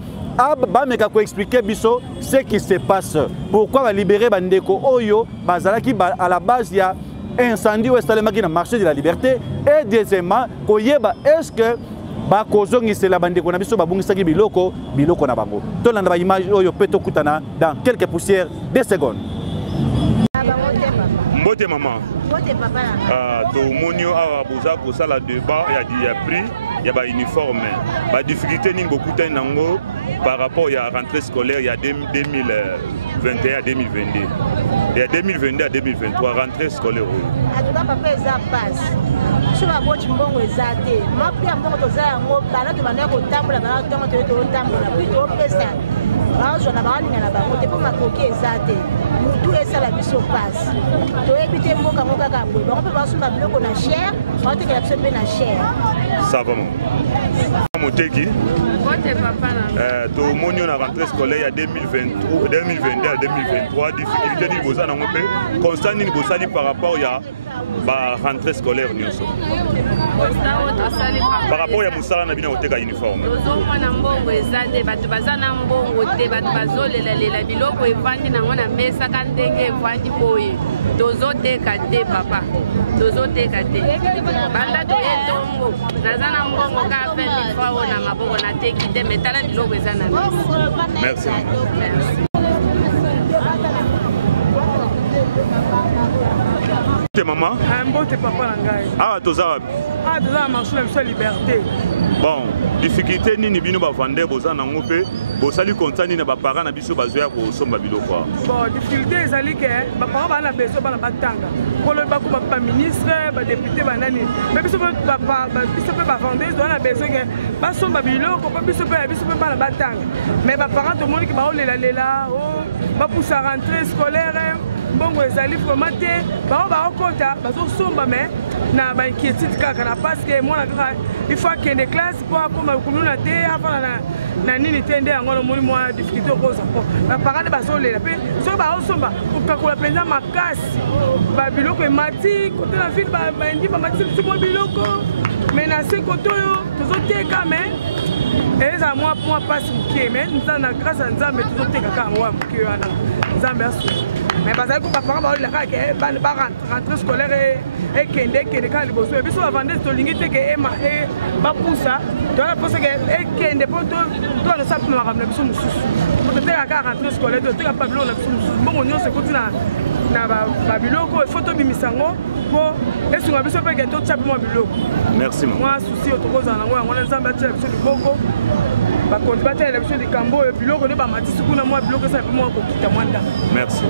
Bameka ko expliquer biso ce qui se passe. Pourquoi va libérer bandeko oyo bazalaki à la base il y a incendie au salemaki na marché de la liberté et deuxièmement koyeba est-ce que ba kozongi c'est la bandeko na biso babungisaki biloko na bango. Tolanda ba image oyo peto kutana dans quelques poussières de secondes. Mbote maman. Mbote papa. To monio awa boza ko sala débat ya prix ya ba uniforme. Ba difficulté ni beaucoup tan nango par rapport à la rentrée scolaire il y a 2021 à 2022. Il y a 2022 à 2023 rentrée scolaire. En tout cas papa eza passe. Sur la boîte mbongo ezate. Ma pia mbongo toza yango bana to bana ko tambola bana to tambola puis to pesa. Je n'ai pas de bango, te pour ma coquille ezate. Mutu esa la biso passe. To ebite mboka moka ka boy. Bango pe basu ba biloko na cher, ba te que la biso pe na cher. Ça va mon. Moteki. Tout le monde a rentré scolaire il y a 2022 à 2023, difficulté de bosa nango pe constant ni bosa ni par rapport à la rentrée scolaire nyonso. Par rapport à musala na bina oteka uniforme. Tozomona mbongo ezate batu bazana mbongo te batu bazolela biloko evandi nango na mesa ka ndenge evandi boye. Tozoteka te papa. Tozoteka te. Banda to etongo nazana mbongo ka 20 fois na maboko na teki te metala biloko ezana mesa. Merci. Merci. Maman? Mbote papa nangai. Ah, toza. Ah, toza marché la liberté. Bon, difficulté ni bino ba vendre boza na ngope, bosali kontani na ba parents na biso bazoya ko somba biloko. Bon, difficulté ezali ke ba parents ba na beso ba na batanga. Ko le ba ko ba ministre, ba député ba nani. Mais biso ba biso ba vendre zo na beso ke ba somba biloko, ba biso ba na batanga. Mais ba parents to moni ki ba olela o ba poussa rentrée scolaire. Bongo ezali formate ba okota bazo somba mais na ba inquiétude kaka na parce que moi na il faut que les classes pour comme kununa te avant na nini tende yango no moni moi difficulté ko ça ba parade bazo lela pe so ba osomba ko kakola penza makasi ba biloko mati côté la ville ba indi ba mati tout mo biloko mais na ce côté yo tozo teka mais et ça moi passe qui mais nous na grâce à Nzambe tozo teka ka moi qui wana Nzambe asu. Mais parce que les parents vont rentrer scolaire et kende quand les bosses et puis sur vendre to lingite que ba poussa donc la pose que kende pour toi ne savent pas ramener biso mususu totekaka rentrée scolaire toteka pa biloko na biso mosusu mbongo nyonso ekoti na babiloko efo tobimisa yango mpo esunga biso mpe ke totya mpe mwa biloko mwa susi oyo tokozala nango yango na nzambe atyela biso liboko bakonzi batalela biso likambo oyo biloko nde bamatisi kuna mwa biloko esala mpe mwa kokita mwa ndako. Merci.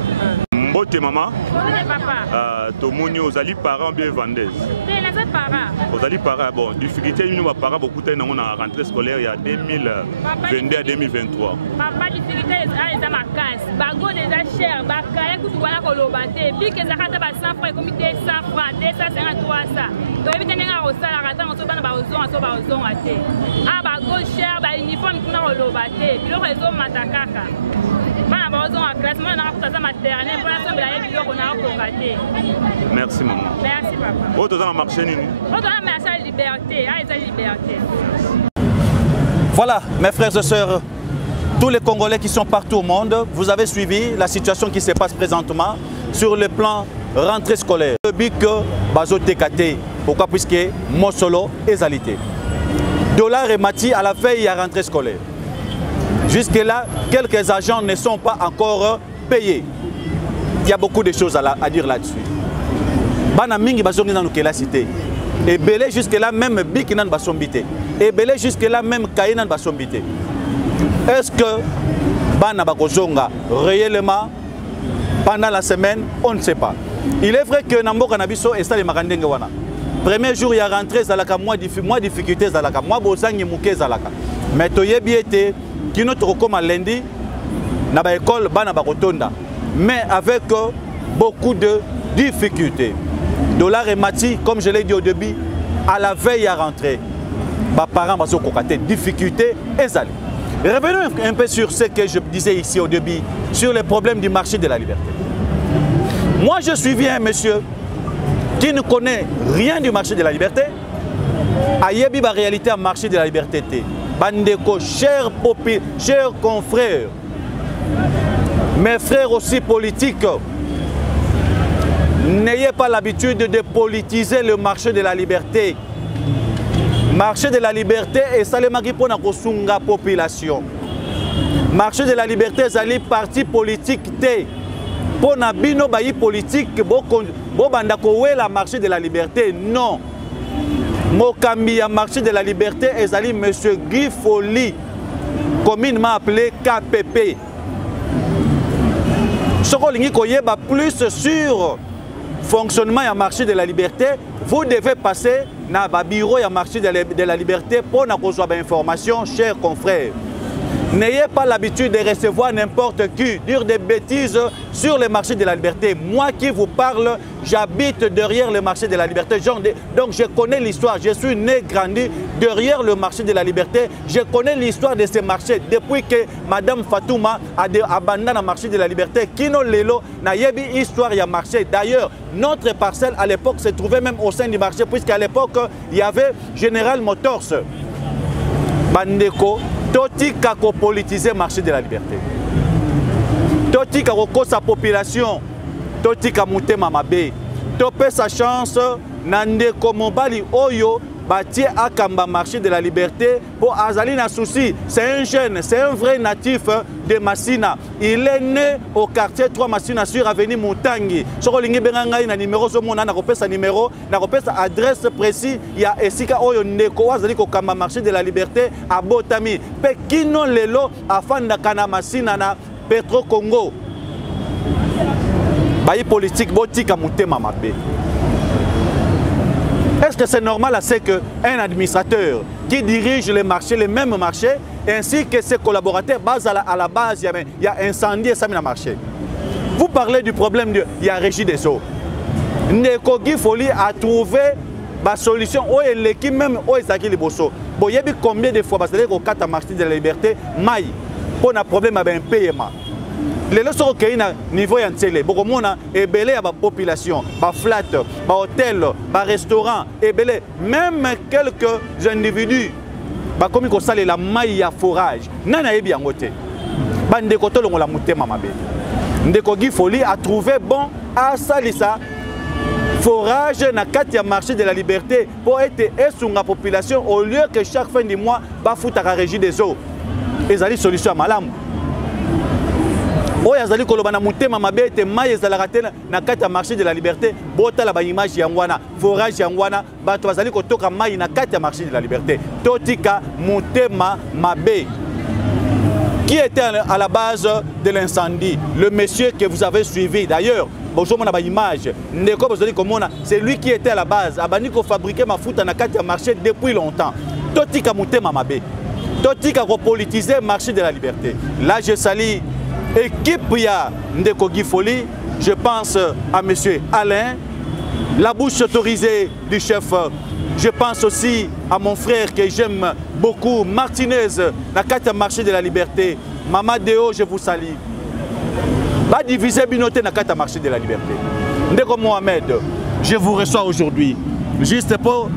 Mbote mama. Bonne papa. Tomoni ozali parent bien vendeuse. C'est parent. Ozali parent bon difficulté nous va parent beaucoup de dans la rentrée scolaire il y a 2022 à 2023. Papa difficulté les ma casse. Bago déjà cher, bakaya kutu wala kolobate. Puis que zakata ba 100 francs comme 200 francs, 250 300. Donc éviter nga osala rata on so bana ba ozon ate. Ah bago cher ba uniforme kuna kolobate. Puis le réseau matakaka. Merci maman. Merci papa. Où tu as marché nini? Où tu as marché la liberté, la liberté. Voilà, mes frères et sœurs, tous les Congolais qui sont partout au monde, vous avez suivi la situation qui se passe présentement sur le plan rentrée scolaire. Le but que Bazo Tekate, pourquoi? Puisque Mosolo est alité. Dollar et Mati à la veille à rentrée scolaire. Jusque-là, quelques agents ne sont pas encore payés. Il y a beaucoup de choses à dire là-dessus. Bana mingi bazongi dans la cité. Et belé jusque-là même biki nan basombité. Et belé jusque-là même kaye nan basombité. Est-ce que bana bakozonga réellement pendant la semaine? On ne sait pas. Il est vrai que Namboka Nabiso est stade Makandenge wana. Premier jour il y a rentré zalaka moins difficultés zalaka moi bozangi muke zalaka. Mais toyebi été qui notre comme lundi na ba école bana bakotonda mais avec beaucoup de difficultés. Dollar et Mati comme je l'ai dit au début à la veille à rentrer ba parents baso kokate difficultés ezali. Revenons un peu sur ce que je disais ici au début sur les problèmes du marché de la liberté. Moi je suis un monsieur qui ne connaît rien du marché de la liberté. Ayebi ba réalité à marché de la liberté. Bandeko, chers confrères, mes frères aussi politiques, n'ayez pas l'habitude de politiser le marché de la liberté. Marché de la liberté est salemaki pour na kosunga population. Marché de la liberté est parti politique té. Pour na bino bayi politique bo bandako la marché de la liberté non. Mokambi a marché de la liberté ezali monsieur Guy Foli, communément appelé KPP. Ce qu'on koyeba plus sur fonctionnement du marché de la liberté, vous devez passer dans le bureau du marché de la liberté pour avoir des informations, chers confrères. N'ayez pas l'habitude de recevoir n'importe qui, dire des bêtises sur le marché de la liberté. Moi qui vous parle, j'habite derrière le marché de la liberté. Donc je connais l'histoire. Je suis né, grandi derrière le marché de la liberté. Je connais l'histoire de ce marché. Depuis que Madame Fatouma a abandonné le marché de la liberté, Kino Lelo n'a pas eu histoire du marché. D'ailleurs, notre parcelle à l'époque se trouvait même au sein du marché, puisqu'à l'époque, il y avait General Motors. Bandeko, Toti kako politiser le marché de la liberté. Toti kako sa population. Toti kamute mamabe. Topé sa chance. Nande komobali oyo. Bâti akamba marché de la liberté. Pour Azali na souci. C'est un jeune, c'est un vrai natif de Massina. Il est né au quartier 3 Massina sur avenue Moutangi. Soko lingi bengangai na numéro zo mona na kopesa numéro, na kopesa adresse précis. Il y a esika oyo ndeko azali ko kamba marché de la liberté à Botami. Pe kino lelo afanda kana Massina na Petro Congo. Bayi politique botika mutema mabe. Est-ce que c'est normal à ce qu'un administrateur qui dirige les marchés, les mêmes marchés, ainsi que ses collaborateurs, à la base, il y a incendie et ça dans le marché. Vous parlez du problème de la régie des eaux. Ndeko Guy Foli a trouvé la solution où l'équipe même où Isaki Liboso. Bon, il y a combien de fois parce que le 4 marché de la liberté, maille pour un problème avec un paiement. Les gens sont au niveau entier. Beaucoup de monde est belé à la population, à flat, à hôtel, à restaurant, et belé. Même quelques individus, comme ils ont la maille à forage, nana est bien côté. Bande côté on la monté mamabe. Ndeko Guy Foli a trouvé bon à salisa forage na katia marché de la liberté pour être sur la population au lieu que chaque fin du mois ba fouta la régie des eaux. Ils ont solution à malam. oyo azali koloba na motema mabe ete mai ezalaka te na kati ya marché de la liberté botala baimage yango wana forage yango wana bato bazali kotoka mai na kati ya marché de la liberté totika motema mabe. Qui était à la base de l'incendie? Le monsieur que vous avez suivi d'ailleurs. Bonjour mon image. C'est lui qui était à la base. Abaniko fabriquait ma foot na kati ya marché depuis longtemps. Totika motema mabe. Totika ko politiser marché de la liberté. Là je salue équipe ya Ndeko Gifoli. Je pense à monsieur Alain, la bouche autorisée du chef. Je pense aussi à mon frère que j'aime beaucoup, Martinez, na kati ya marché de la liberté. Maman Deo, je vous salue. Va diviser binoté na kati ya marché de la liberté. Ndeko Mohamed, je vous reçois aujourd'hui. Juste pour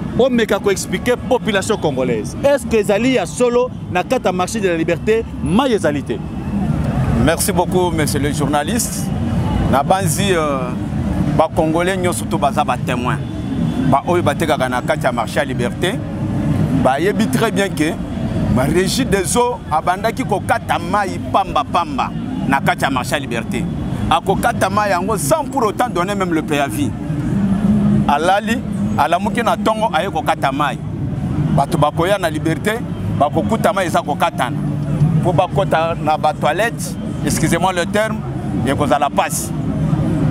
expliquer la population congolaise. Est-ce que Zali a solo na kati ya marché de la liberté maïezalité? Merci beaucoup, monsieur le journaliste. Na banzi ba Congolais nyo surtout baza ba témoin. Ba oyo bateka na kati ya marché à liberté. Ba yebi très bien que ba régie des eaux abandaki ko kata mai pamba pamba na kati ya marché à liberté. Ako kata mai yango sans pour autant donner même le préavis. Alali alamuki na tongo aye ko kata mai. Bato bakoya na liberté bako kuta mai za ko katana. Pour bakota na ba toilette, excusez-moi le terme, et qu'on a la passe.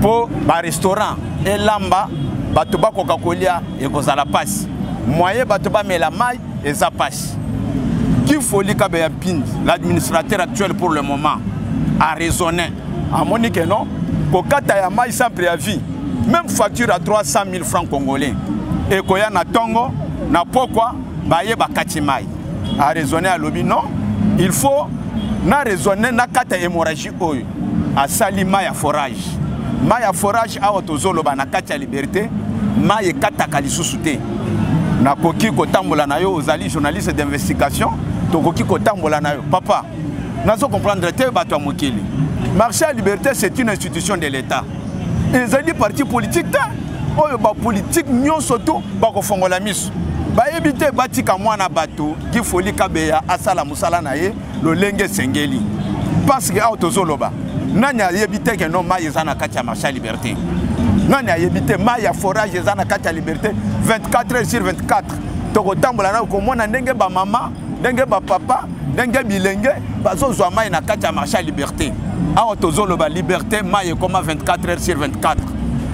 Pour ba restaurant et lamba bato ba Coca-Cola et qu'on a la passe. Moyen bato ba mais la maille et ça passe. Qui faut li kabeya pindi l'administrateur actuel pour le moment a raisonné. À mon que non, kokata ya maille sans préavis, même facture à 300 000 francs congolais. Et koya na tongo na pourquoi ba ye ba kati maille. A raisonné à lobby non, il faut na raisonner na kata hémorragie oyo a sali maille à forage. Maille à forage a otozolo ba na kati ya liberté, maille kata kalisusu te. Na koki kotambola na yo ozali journaliste d'investigation, to koki kotambola na yo. Papa, nazo comprendre te bato mokili. Marché à liberté c'est une institution de l'État. Les alliés partis politiques ta oyo ba politique nyon soto ba ko fongola miso. Ba ebite batika mwana bato ki foli kabeya asala musala na ye lolenge sengeli. Parce que autozoloba nanya yebite que non maille ezana kati ya marché à liberté. Nanya yebite maille forage ezana kati ya liberté 24 heures sur 24. Toko tambola na ko mona ndenge ba mama, ndenge ba papa, ndenge bilenge bazo zwa maille na kati ya marché à liberté. Autozoloba liberté maille comme 24 heures sur 24.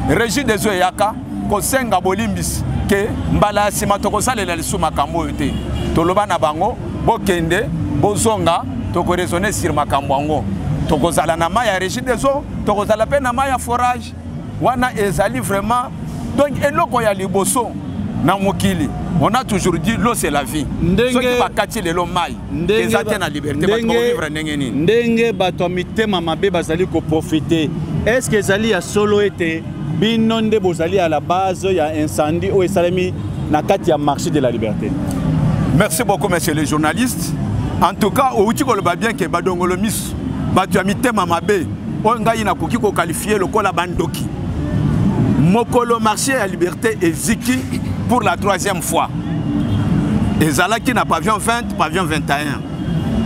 Régie des eaux yaka ko senga bolimbis ke mbala sima toko salela lisu makambo yote. Toloba na bango bokende bozonga toko raisonner sur makambo ngo. Toko zala na maya régie des eaux, toko zala pe na maya forage. Wana ezali vraiment donc eloko ya liboso na mokili. On a toujours dit l'eau c'est la vie. Ceux qui bakati le mai, les atteint la liberté ba vivre ndenge nini. Ndenge bato mitema mabe bazali ko profiter. Est-ce que ezali ya solo été binonde bozali à la base il y a incendie au esalemi na kati ya marché de la liberté? Merci beaucoup monsieur le journaliste. En tout cas au uti ko loba bien que badongolo mis bato ya mitema mabe o ngai na koki ko qualifier le kola bandoki. Mokolo marché à liberté eziki pour la 3e fois. Et Zalaki na pavillon 20, pavillon 21.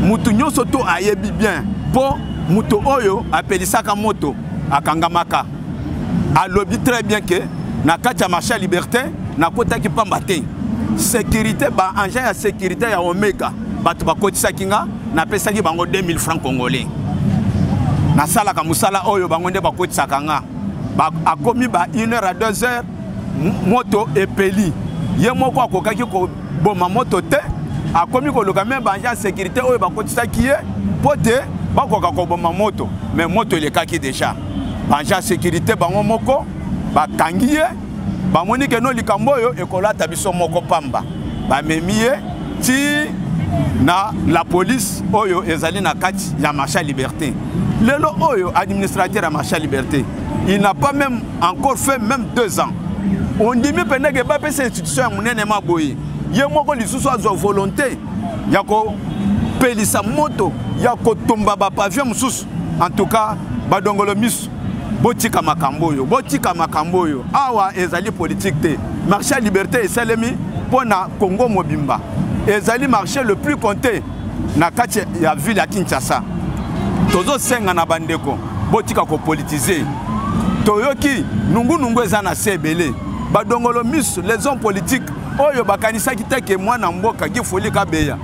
Mutu nyoso to ayebi bien. Po mutu oyo apelisaka moto akangamaka. A lobby très bien que na kati marché à liberté na kota ki pambate. Sécurité ba engin ya sécurité ya Omega. Batu ba kotisa kinga na pesaki bango 2000 francs congolais. Na sala ka musala oyo bango nde ba kotisa kanga. Ba akomi ba 1 heure à 2 heures moto epeli. Ye moko akokaki ko boma moto te akomi ko loka même ba engin sécurité oyo ba kotisa kiye pote ba koka ko boma moto mais moto le kaki déjà. Banja sécurité bango moko ba kangiye ba moni ke no likambo yo ekolata biso moko pamba ba memiye ti na la police oyo ezali na kati ya marché à liberté. Lelo oyo administrateur à marché à liberté, il n'a pas même encore fait même 2 ans. On dit mais pendant que ba pese institution munene maboyi ye moko lisusu azo volonté ya ko pelisa moto ya ko tomba ba pavillon mususu. En tout cas badongolo misu botika makamboyo awa ezali politique te marché à liberté et salemi pona Congo mobimba ezali marché le plus compté na kati ya ville ya Kinshasa tozo senga na bandeko botika ko politiser toyoki nungu ezana sebele badongolo miso les hommes politiques oyo bakanisa kiteke mwana mboka gifoli kabeya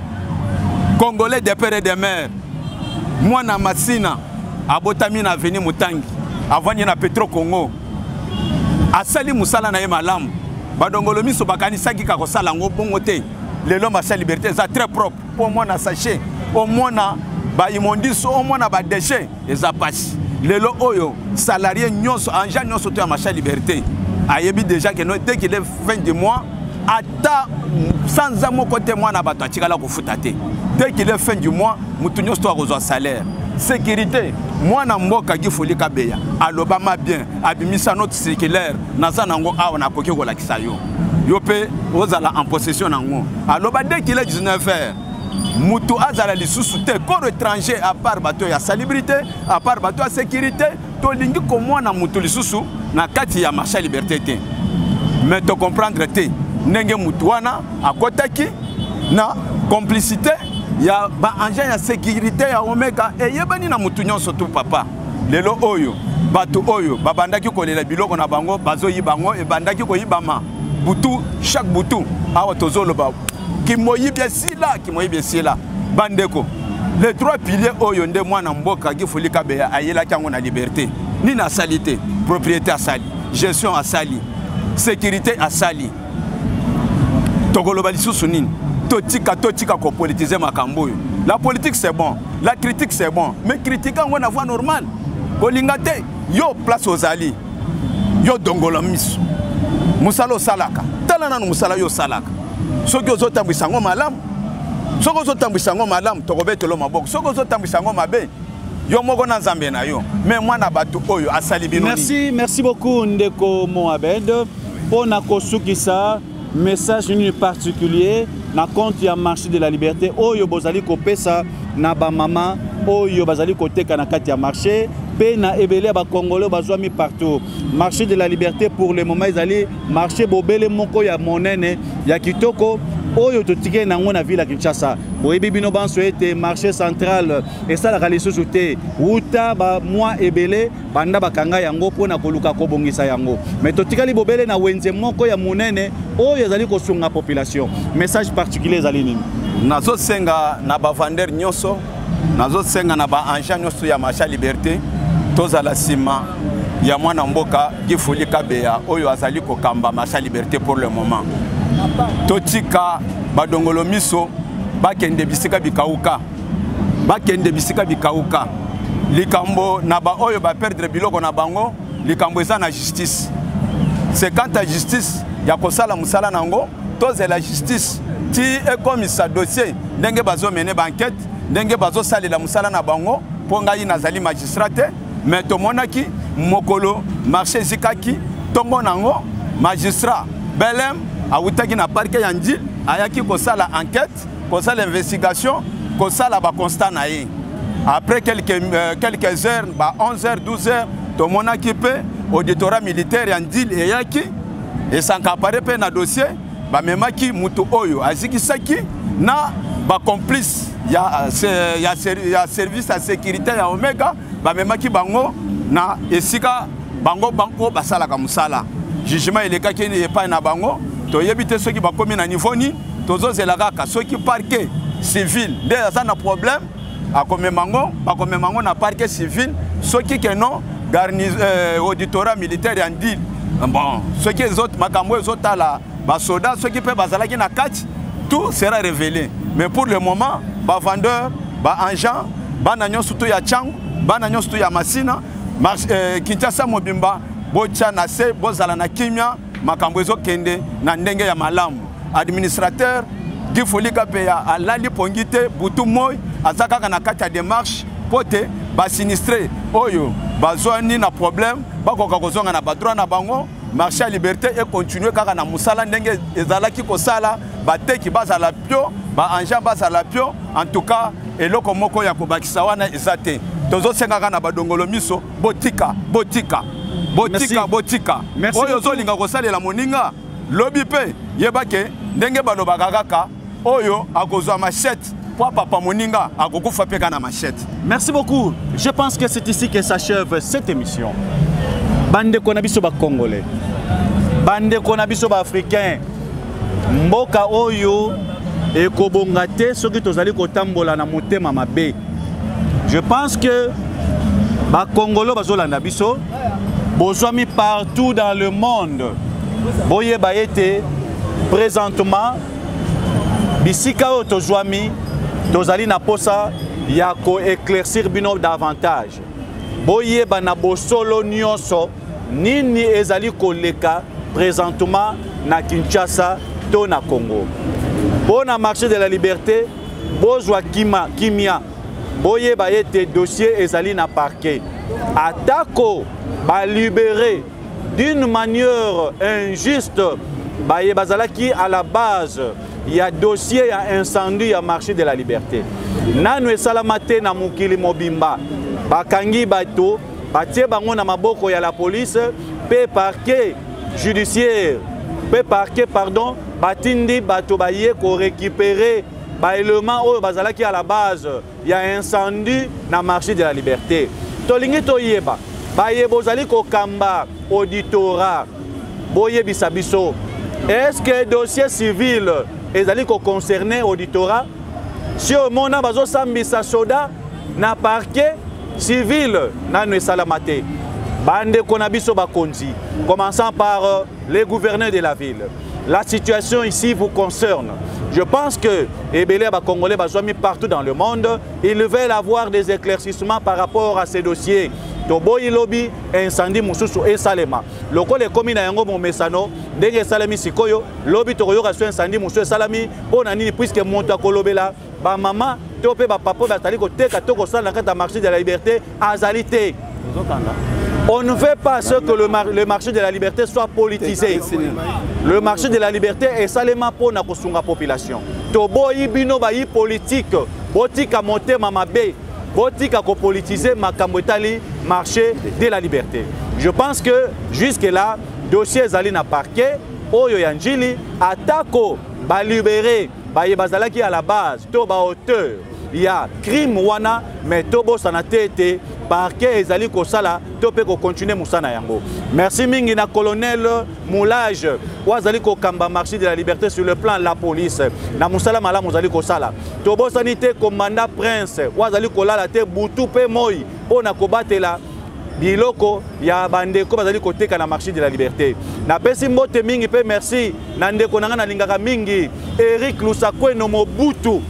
congolais de père et de mère mwana masina abotami na avenue Mutangi avanye na Petro Congo asali musala na ye malamu badongolo miso bakanisa kika ko sala ngo bongo te lelo masa liberté za très propre pour mwana sachet au mwana ba immondice au mwana ba déchet eza passe lelo oyo salarié nyonso anja nyonso to ya masa liberté ayebi déjà que dès qu'il est fin du mois ata sans amo côté mwana bato atikala ko futate dès qu'il est fin du mois mutu nyonso to akozwa salaire sécurité mwana mboka gifoli kabeya alobama bien abimisa notre circulaire naza nango awa na koki ko lakisa yo yo pe ozala en possession nango aloba dès qu'il est 19h mutu azala lisusu te corps étranger à part bato ya salubrité à part bato ya sécurité to lingi ko mwana mutu lisusu na kati ya marché liberté te mais to comprendre te ndenge mutu wana akotaki na complicité ya ba agent ya sécurité ya Omega et yebani na mutu nyonso tu papa lelo oyo bato oyo babandaki kolela biloko na bango bazoyi bango e bandaki koyibama butu chaque butu awa tozoloba kimoyibia sila bandeko les trois piliers oyo nde mwana mboka gifoli kabeya ayela kango na liberté ni na salité propriété à sali gestion à sali sécurité à sali tokoloba lisusu nini totika ko politiser makambo yo la politique c'est bon la critique c'est bon mais critiquer on a voie normale olingate yo place aux alliés yo dongola miso musalo salaka talana no musala yo salaka soki ozotambwisa ngo malamu soki ozotambwisa ngo malamu tokobetelo maboko soki ozotambwisa ngo mabe yo moko na nzambe na yo mais mwana bato oyo asali bino. Merci beaucoup ndeko Moabed pona kosukisa message ni particulier na compte ya marché de la liberté oyo bozali kopesa na ba mama oyo bazali koteka na kati ya marché pe na ebele ba congolais bazwami partout. Marché de la liberté pour le moment ezali marché bobele moko ya monene ya kitoko oyo totike nango na ville ya Kinshasa. Boyebi bino banso ete marché central esala kalisusu te uta ba mwa ebele banda bakanga yango pona koluka kobongisa yango mais totikali bobele na wenze moko ya monene oyo ezali kosunga population. Message particulier ezali nini? Nazo senga na ba vendeur nyonso nazo senga na ba agent nyonso ya marché liberté tozala sima ya mwana mboka gifoli kabeya oyo azali kokamba marché liberté pour le moment totika badongolo miso bakende bisika bikauka likambo na ba oyo ba perdre biloko na bango likambo eza na justice c'est quand ta justice ya kosala musala nango toze la justice ti ekomisa dossier ndenge bazo mener ba enquête ndenge bazo salela musala na bango ponga yi nazali magistrat mais to monaki mokolo marché zikaki tongo nango magistrat belem awutaki na parquet ya Njil ayaki kosala enquête kosala investigation kosala ba constat na ye après quelques heures ba 11h 12h to monaki pe auditorat militaire ya Njil eyaki esankapare pe na dossier ba memaki mutu oyo azikisaki na ba complice ya service ya sécurité ya Omega ba memaki bango na esika bango basalaka musala jugement elekaki epai na bango toyebi te soki bakomi na niveau ni tozozela kaka soki parquet civil nde aza na problème bakomemango na parquet civil soki ke non auditorat militaire ya Njil bon soki ezot makambo ezotala basoda soki pe bazalaki na kati tout sera révélé mais pour le moment ba vendeur ba agent bana nyonso to ya Tchangu bana nyonso to ya Masina Kinshasa mobimba bocha na se bozala na kimia makambo ezokende na ndenge ya malamu administrateur gifoli kapeya alali pongite butu moy azakaka na kati ya démarche pote ba sinistré oyo bazwani na problème bakoka kozonga na badroit na bango marché liberté et continuer kaka na musala ndenge ezalaki kosala bateki bazala pio ba agent bazala pio en tout cas eloko moko ya kobakisa wana ezate tozosenga na badongolo miso botika oyo zolinga kosalela moninga lobi pe yebake ndenge balobaka kaka oyo akozwa machette Papa Moninga a beaucoup frappé dans la machette. Merci beaucoup. Je pense que c'est ici que s'achève cette émission. Bande konabiso ba Congolais. Bande konabiso ba Africain. Mboka oyo et kobongate soki tozali kotambola na motema mabe. Je pense que ba Congolais bazolanda biso bozwami partout dans le monde. Boye ba été présentement bisika o tozwami tozali na posa ya ko éclaircir bino davantage. Boye ba na bosolo nyonso nini ezali koleka présentement na Kinshasa to na Congo. Pour na marché de la liberté, bozwa kimia. Boye ba été dossier ezali na parquet. Atako ba libéré d'une manière injuste baye bazalaki à la base il y a dossier, il y a incendie, il y a marché de la liberté. Nanu esalamate na mukili mobimba. Bakangi bato, batie bango na maboko ya la police, pe parquet judiciaire, pe parquet pardon, batindi bato baye ko récupérer ba élément oyo bazalaki à la base, il y a incendie na marché de la liberté. Tolingi toyeba, baye bozali ko kamba auditorat, boye bisabiso. Est-ce que dossier civil ezali ko concerné auditorat? Si au monde bazo sambisa soda na parquet civil nanu esalamate. Bande konabiso bakonzi. Commençant par les gouverneurs de la ville. La situation ici vous concerne. Je pense que les Congolais bazomi partout dans le monde, ils veulent avoir des éclaircissements par rapport à ces dossiers. Toboyi lobby incendie mususu esalema. Lokole komi na yango momesano ndenge salami sikoyo lobby tokoyoka so incendie mususu esalami pona nini puisque monto akolobela ba mama to pe ba papa batali ko teka to ko sala kata marché de la liberté azalité. On ne veut pas ce que le marché de la liberté soit politisé. Le marché de la liberté est seulement pour la population. Toboyi bino bayi politique, botika monter mamabe. Botika ko politiser makambotali marché de la liberté. Je pense que jusque là dossier zali na parquet oyo yanjili atako ba libérer ba yebazalaki à la base to ba auteur il y a crime wana mais tobo sanatete parquet ezali ko sala to pe ko continuer musana yango. Merci mingi na colonel Moulage wazali ko kamba marché de la liberté sur le plan la police na musala mala muzali ko sala tobo sanité commandant prince wazali ko lala te butu pe moi pona ko batela biloko ya bandeko bazali ko teka na marché de la liberté na pesi mbote mingi pe merci na ndeko nanga na lingaka mingi Eric Lusakwe no Mobutu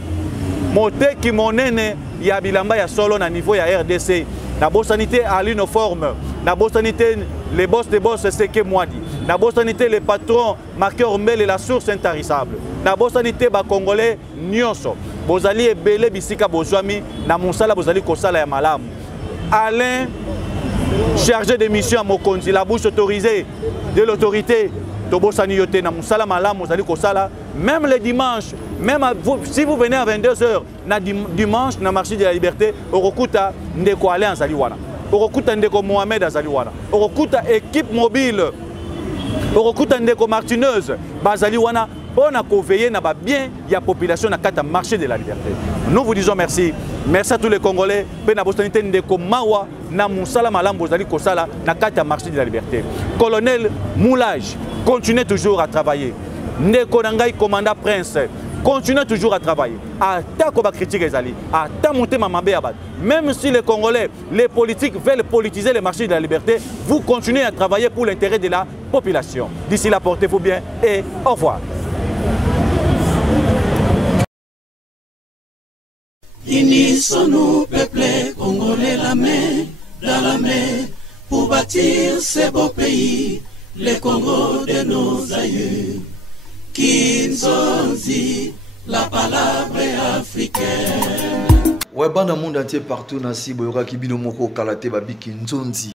moteki monene ya bilamba ya solo na niveau ya RDC na bosanité à l'uniforme na bosanité les boss de boss c'est que moi dit na bosanité les patrons marqueur mbele la source intarissable na bosanité ba congolais nyonso bozali ebele bisika bozwami na musala bozali kosala ya malamu Alain chargé de mission à Mokonzi la bouche autorisée de l'autorité tobosani yote na musala malamu bozali kosala même les dimanches même si vous venez à 22h na dimanche na marché de la liberté orokuta ndeko Alain azali wana orokuta ndeko Mohamed azali wana orokuta équipe mobile orokuta ndeko Martineuse bazali wana pona ko veiller na ba bien ya population na kata marché de la liberté. Nous vous disons merci. Merci à tous les Congolais pe na bosanité ndeko mawa na musala malamu bozali kosala na kata marché de la liberté. Colonel Moulage, continuez toujours à travailler. Ndeko nangai commandant prince, continuez toujours à travailler. Attaque aux critiques ezali, attaque monter mamabe abad. Même si les Congolais, les politiques veulent politiser le marché de la liberté, vous continuez à travailler pour l'intérêt de la population. D'ici là, portez-vous bien et au revoir. Unissons-nous, peuple congolais, la main dans la main, pour bâtir ce beau pays, le Congo de nos aïeux. Kinzonzi, la palabre africaine. Ouais, bana monde entier partout nasi boyoka kibino moko kalate babi Kinzonzi.